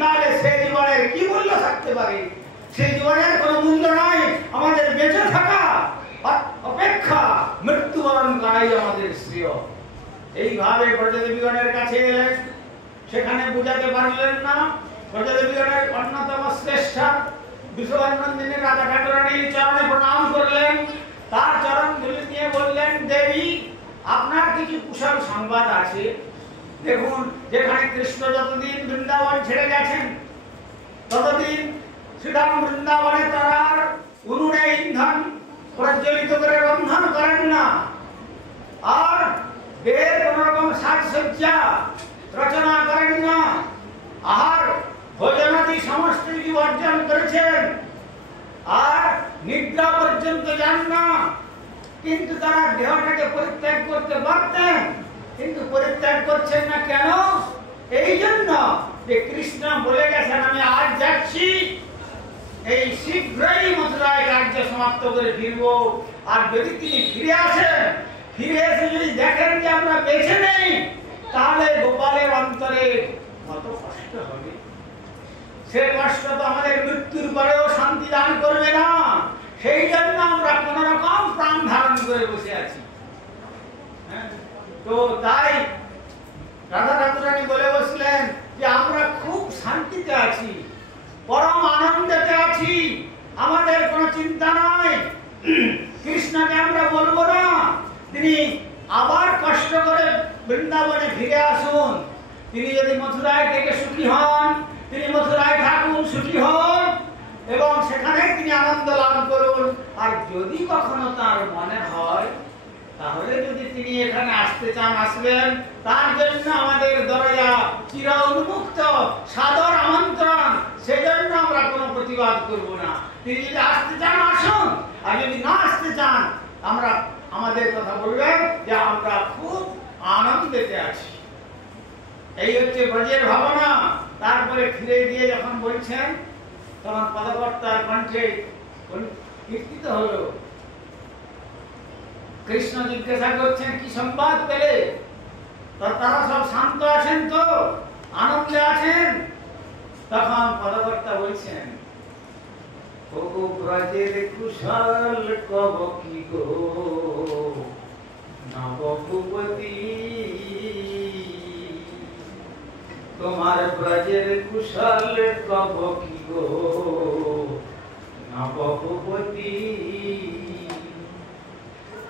তাহলে সেই জীবনের কি মূল্য থাকতে পারে? সেই জীবনের কোনো মূল্য নাই। আমাদের বেঁচে থাকা অপেক্ষা মৃত্যুবরণ করাই আমাদের শ্রেয়। এইভাবে ব্রজদেবীগণের কাছে এলেন, সেখানে বুঝাতে পারলেন না। ব্রজদেবীগণের অন্যতম শ্রেষ্ঠা বিশ্ববন্ধনী রাধা ঠাকুরানীর চরণে প্রণাম করলেন, তার চরণ ধুলি নিয়ে বললেন, দেবী আপনার কিছু কুশল সংবাদ আছে। দেখুন, যেখানে কৃষ্ণ যতদিন বৃন্দাবন ছেড়ে গেছেন, ততদিন শ্রীরাম বৃন্দাবনে তার উনুনে ইন্ধন প্রজ্বলিত করে রন্ধন করেন না, আর বের কোন রকম সাজসজ্জা রচনা করেন না, আহার ভোজনাদি সমস্ত কিছু অর্জন করেছেন, আর নিদ্রা পর্যন্ত যান না। কিন্তু তারা দেহটাকে পরিত্যাগ করতে পারতেন, কিন্তু পরিত্যাগ করছেন না কেন? এই জন্য যে কৃষ্ণ বলে গেছেন আমি আজ যাচ্ছি, এই শীঘ্রই মথুরায় কার্য সমাপ্ত করে ফিরবো, আর যদি তিনি ফিরে আসেন ফিরে এসে যদি দেখেন যে আমরা বেঁচে নেই, তাহলে গোপালের অন্তরে কত কষ্ট হবে। সে কষ্ট তো আমাদের মৃত্যুর পরেও শান্তি দান করবে না। সেই জন্য আমরা কোন রকম প্রাণ ধারণ করে বসে আছি। তো তাই রাধা ঠাকুরানী বলে বসলেন যে আমরা খুব শান্তিতে আছি, পরম আনন্দেতে আছি, আমাদের কোনো চিন্তা নাই। কৃষ্ণকে আমরা বলবো না তিনি আবার কষ্ট করে বৃন্দাবনে ফিরে আসুন। তিনি যদি মথুরায় থেকে সুখী হন, তিনি মথুরায় থাকুন, সুখী হন এবং সেখানে তিনি আনন্দ লাভ করুন। আর যদি কখনো তার মনে হয় তাহলে যদি তিনি এখানে আসতে চান, আসবেন। তার জন্য আমাদের দরজা চির উন্মুক্ত, সাদর আমন্ত্রণ। সেজন্য আমরা কোনো প্রতিবাদ করব না। তিনি যদি আসতে চান আসুন, আর যদি না আসতে চান আমরা আমাদের কথা বলবেন যে আমরা খুব আনন্দেতে আছি। এই হচ্ছে ব্রজের ভাবনা। তারপরে ফিরে দিয়ে যখন বলছেন তখন পদকর্তার কণ্ঠে কীর্তিত হলো। কৃষ্ণ জিজ্ঞাসা করছেন কি সংবাদ পেলে? তারা সব শান্ত আছেন তো, আনন্দে আছেন? তখন পদকর্তা বলছেন, ওগো ব্রজের কুশল কব কি গো নবভূপতি, তোমার ব্রজের কুশল কব কি গো নবভূপতি,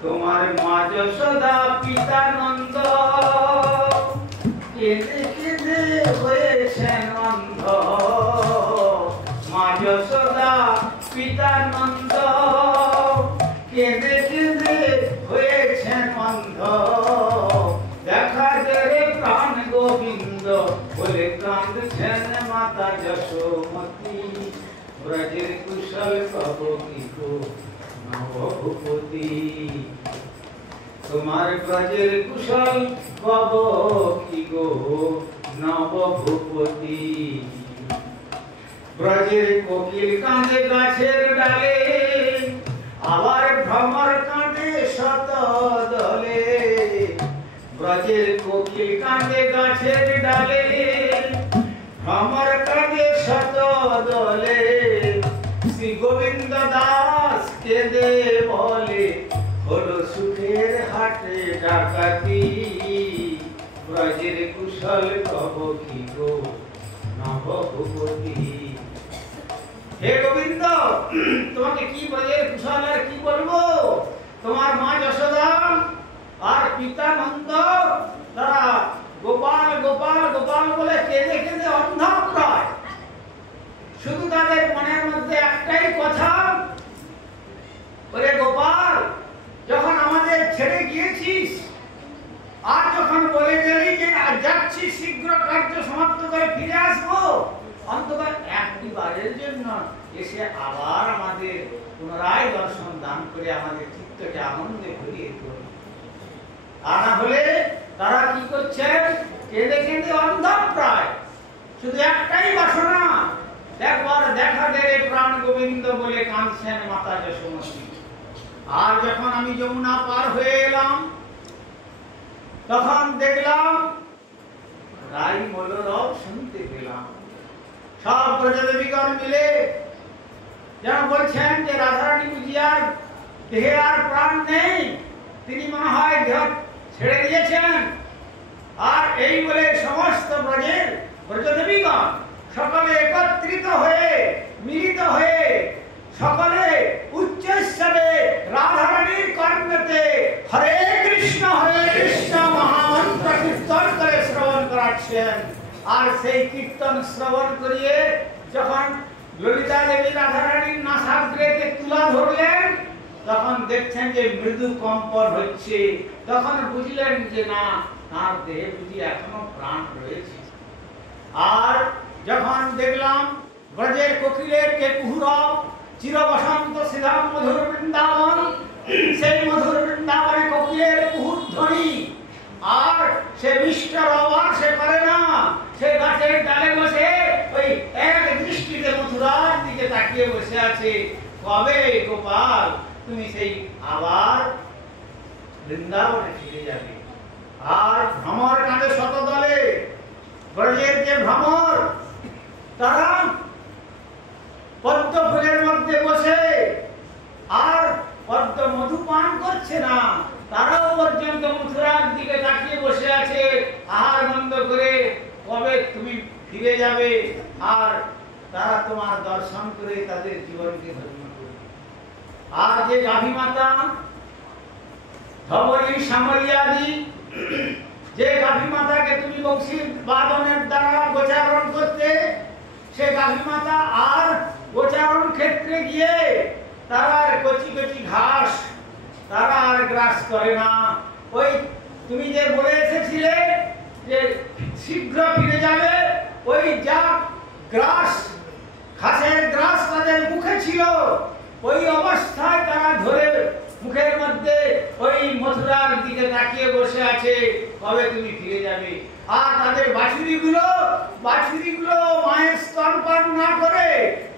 তোমার মা যশোদা পিতা নন্দ কেঁদে কেঁদে হয়েছেন অন্ধ, মা যশোদা পিতা নন্দ কেঁদে কেঁদে হয়েছেন অন্ধ, দেখা যায় প্রাণ গোবিন্দ বলে কাঁদছেন মাতা যশোমতী, ব্রজের কুশল কব কি গো নবভূপতি, তোমার ব্রজের কুশল কব কি গো নবভূপতি। ব্রজের কোকিল কাঁদে গাছের ডালে, আবার ভ্রমর কাঁদে শত দলে, ব্রজের কোকিল কাঁদে গাছের ডালে, ভ্রমর কাঁদে শত দলে, শ্রী গোবিন্দ দাস কেঁদে বলে হলো সুখের হাটে ডাকাতি, ব্রজের কুশল কব কি গো নবভূপতি। হে গোবিন্দ, তোমাকে কি ব্রজের কুশল আর কি বলবো? তোমার মা যশোদা আর পিতা নন্দ তারা গোপাল গোপাল গোপাল বলে কেঁদে কেঁদে অন্ধপ্রায়। শুধু তাদের মনের মধ্যে একটাই কথা, ওরে গোপাল, যখন আমাদের ছেড়ে গিয়েছিস আর যখন বলে গেলি যে আজ যাচ্ছি শীঘ্র কার্য সমাপ্ত করে ফিরে আসবো, অন্তত একটি বারের জন্য এসে আবার আমাদের পুনরায় দর্শন দান করে আমাদের চিত্তকে আনন্দে ভরিয়ে তোল। আর না হলে তারা কি করছেন? কেঁদে কেঁদে অন্ধপ্রায়। শুধু একটাই বাসনা, একবার দেখা দেবে প্রাণ গোবিন্দ বলে কাঁদছেন মাতা যশোমতী। আর যখন আমি যমুনা পার হয়ে এলাম তখন দেখলাম রাই মনোরব শুনতে পেলাম। সব ব্রজদেবীগণ মিলে যেন বলছেন যে রাধারানী বুঝিয়ার দেহে আর প্রাণ নেই, তিনি মনে হয় দেহ ছেড়ে দিয়েছেন। আর এই বলে সমস্ত ব্রজের ব্রজদেবীগণ সকলে একত্রিত হয়ে মিলিত হয়ে সকলে উচ্চস্বরে রাধারানীর কর্ণেতে হরে কৃষ্ণ মহামন্ত্র কীর্তন করে শ্রবণ করাচ্ছেন। আর সেই কীর্তন শ্রবণ করিয়ে যখন ললিতা দেবী রাধারানীর নাসাগ্রেতে তুলা ধরলেন তখন দেখছেন যে মৃদু কম্পন হচ্ছে। তখন বুঝলেন যে না, তার দেহে বুঝি এখনো প্রাণ রয়েছে। আর যখন দেখলাম ব্রজের কোকিলের কে কুহুরব চির বসন্ত শ্রীধাম মধুর বৃন্দাবন, সেই মধুর বৃন্দাবনে কোকিলের কুহুর ধ্বনি। আর সে মিষ্ট রবার সে করে না, সে গাছের ডালে বসে ওই এক দৃষ্টিতে মথুরার দিকে তাকিয়ে বসে আছে। কবে গোপাল তুমি সেই আবার বৃন্দাবনে ফিরে যাবে। আর ভ্রমর কাঁধে শতদলে, ব্রজের যে ভ্রমর, তারা পদ্ম ফুলের মধ্যে বসে আর পদ্ম মধু পান করছে না, তারাও পর্যন্ত মথুরার দিকে তাকিয়ে বসে আছে আহার বন্ধ করে, কবে তুমি ফিরে যাবে আর তারা তোমার দর্শন করে তাদের জীবনকে ধন্য করবে। আর যে গাভী মাতা ধবলী সামরিয়াদি, যে গাভী মাতাকে তুমি বংশী বাদনের দ্বারা গোচারণ করতে, সে গাভী মাতা আর গোচারণ ক্ষেত্রে গিয়ে তারা কচি কচি ঘাস তারা আর গ্রাস করে না। ওই তুমি যে বলে এসেছিলে যে শীঘ্র ফিরে যাবে, ওই যা গ্রাস, ঘাসের গ্রাস তাদের মুখে ছিল, ওই অবস্থায় তারা ধরে মুখের মধ্যে ওই মথুরার দিকে তাকিয়ে বসে আছে, কবে তুমি ফিরে যাবে। আর তাদের বাছুরিগুলো মায়ের স্তনপান না করে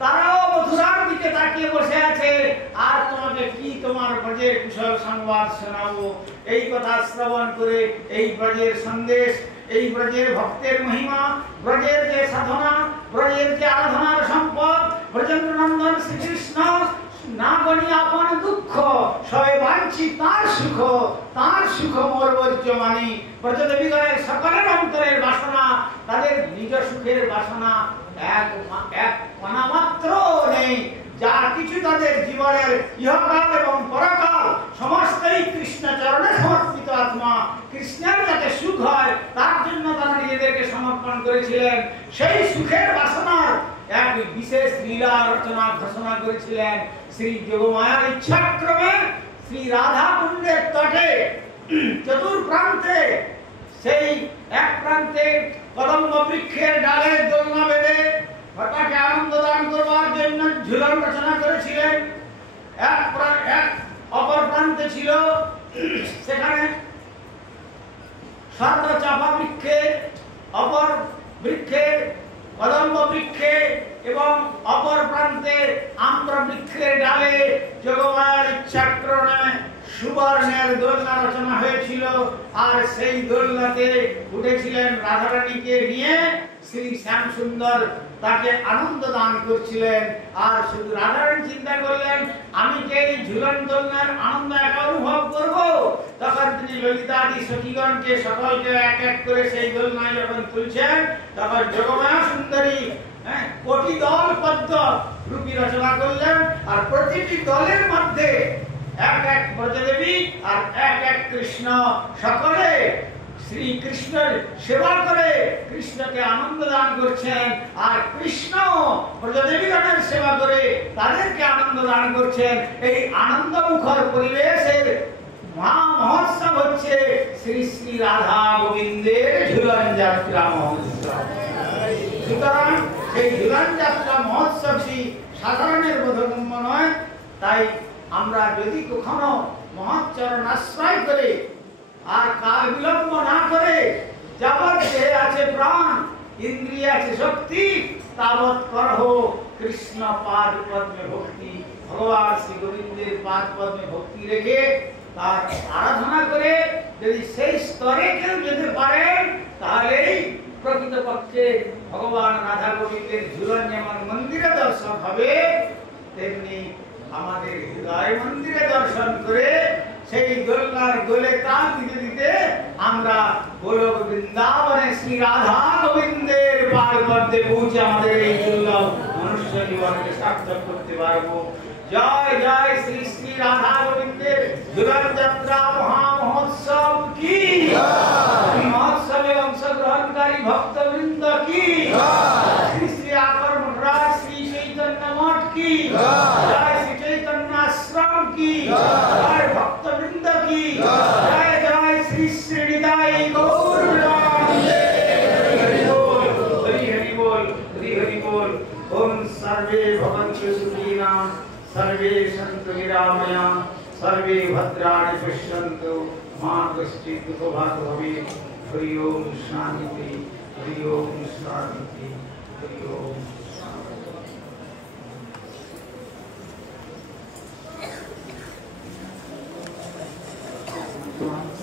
তারাও মথুরার দিকে তাকিয়ে বসে আছে। আর তোমাকে কি তোমার ব্রজের কুশল সংবাদ শোনাবো? এই কথা শ্রবণ করে এই ব্রজের সন্দেশ, এই ব্রজের ভক্তের মহিমা, ব্রজের যে সাধনা, ব্রজের যে আরাধনার সম্পদ, ব্রজেন্দ্র নন্দন শ্রীকৃষ্ণ না বলি আপন দুঃখ, সবে বাঞ্ছি তার সুখ মোর বর্জ্য মানি। ব্রজদেবীগণের সকলের অন্তরের বাসনা, তাদের নিজ সুখের বাসনা এক কণা মাত্র নেই। যা কিছু তাদের জীবনের ইহকাল এবং পরকাল সমস্তই কৃষ্ণ চরণে সমর্পিত আত্মা। কৃষ্ণের যাতে সুখ হয় তার জন্য তারা নিজেদেরকে সমর্পণ করেছিলেন। সেই সুখের বাসনার এক বিশেষ লীলা রচনা ঘোষণা করেছিলেন শ্রী যোগমায়ার ইচ্ছাক্রমে। শ্রী রাধা কুণ্ডের তটে চতুর্প্রান্তে, সেই এক প্রান্তে কদম্ব বৃক্ষের ডালে দোলনা বেঁধে ভক্তকে আনন্দ দান করবার জন্য ঝুলন রচনা করেছিলেন। এক অপর প্রান্তে ছিল সেখানে শত চাপা বৃক্ষে, অপর বৃক্ষে কদম্ব বৃক্ষে এবং অপর প্রান্তে আম্র বৃক্ষের ডালে যোগমায়ার ইচ্ছাক্রমে সুবর্ণের দোলনা রচনা হয়েছিল। আর সেই দোলনাতে উঠেছিলেন রাধারানীকে নিয়ে শ্রী শ্যাম সুন্দর, তাকে আনন্দ দান করছিলেন। আর শুধু রাধারানী চিন্তা করলেন, আমি যে এই ঝুলন দোলনার আনন্দ একা অনুভব করব। তখন তিনি ললিতাদি সখীগণকে সকলকে এক এক করে সেই দোলনায় যখন তুলছেন, তখন যোগমায়া সুন্দরী কোটি দল পদ্ম রূপী রচনা করলেন। আর প্রতিটি দলের মধ্যে এক এক ব্রজদেবী আর এক এক কৃষ্ণ, সকলে শ্রীকৃষ্ণের সেবা করে কৃষ্ণকে আনন্দ দান করছেন। আর কৃষ্ণ ব্রজদেবীগণের সেবা করে তাদেরকে আনন্দ দান করছেন। এই আনন্দ মুখর পরিবেশের মহা মহোৎসব হচ্ছে শ্রী শ্রী রাধা গোবিন্দের ঝুলন যাত্রা মহোৎসব। সুতরাং সেই ঝুলন যাত্রা মহোৎসবটি সাধারণের বোধগম্য নয়। তাই আমরা যদি কখনো মহৎচরণ আশ্রয় করে আর কাল বিলম্ব না করে, যাবৎ দেহে আছে প্রাণ, ইন্দ্রিয় আছে শক্তি, তাবৎ করহ কৃষ্ণ পাদ পদ্মে ভক্তি। ভগবান শ্রী গোবিন্দের পাদ পদ্মে ভক্তি রেখে তার আরাধনা করে যদি সেই স্তরে কেউ যেতে পারেন, তাহলেই প্রকৃতপক্ষে ভগবান রাধা গোবিন্দের ঝুলন যেমন মন্দিরে দর্শন হবে, তেমনি আমাদের হৃদয় মন্দিরে দর্শন করে সেই দোলনার গোলে তাল দিতে দিতে আমরা গোলক বৃন্দাবনে শ্রী রাধা গোবিন্দের পাদ পদ্মে পৌঁছে আমাদের এই দুর্লভ মনুষ্য জীবনকে সার্থক করতে পারবো। জয় জয় শ্রী শ্রী রাধা গোবিন্দের ঝুলন যাত্রা মহা মহোৎসব কি জয়। মহোৎসবে অংশগ্রহণকারী ভক্তবৃন্দ কি জয়। শ্রী শ্রী আকর মঠরাজ শ্রী চৈতন্য মঠ কি জয়। শ্রী চৈতন্য আশ্রম কি জয়। ভক্তবৃন্দ কি জয়। জয় শ্রী শ্রী হৃদয় গৌর হরি বল, হরি হরি বল, হরি হরি বল। ওম সর্বে ভবন্তু সুখীনা, सर्वे सन्तु निरामया, सर्वे भद्राणि पश्यन्तु, मा कश्चित् दुःखभाग् भवेत्। हरि ओम शान्ति, हरि ओम शान्ति, हरि ओम शान्ति। তো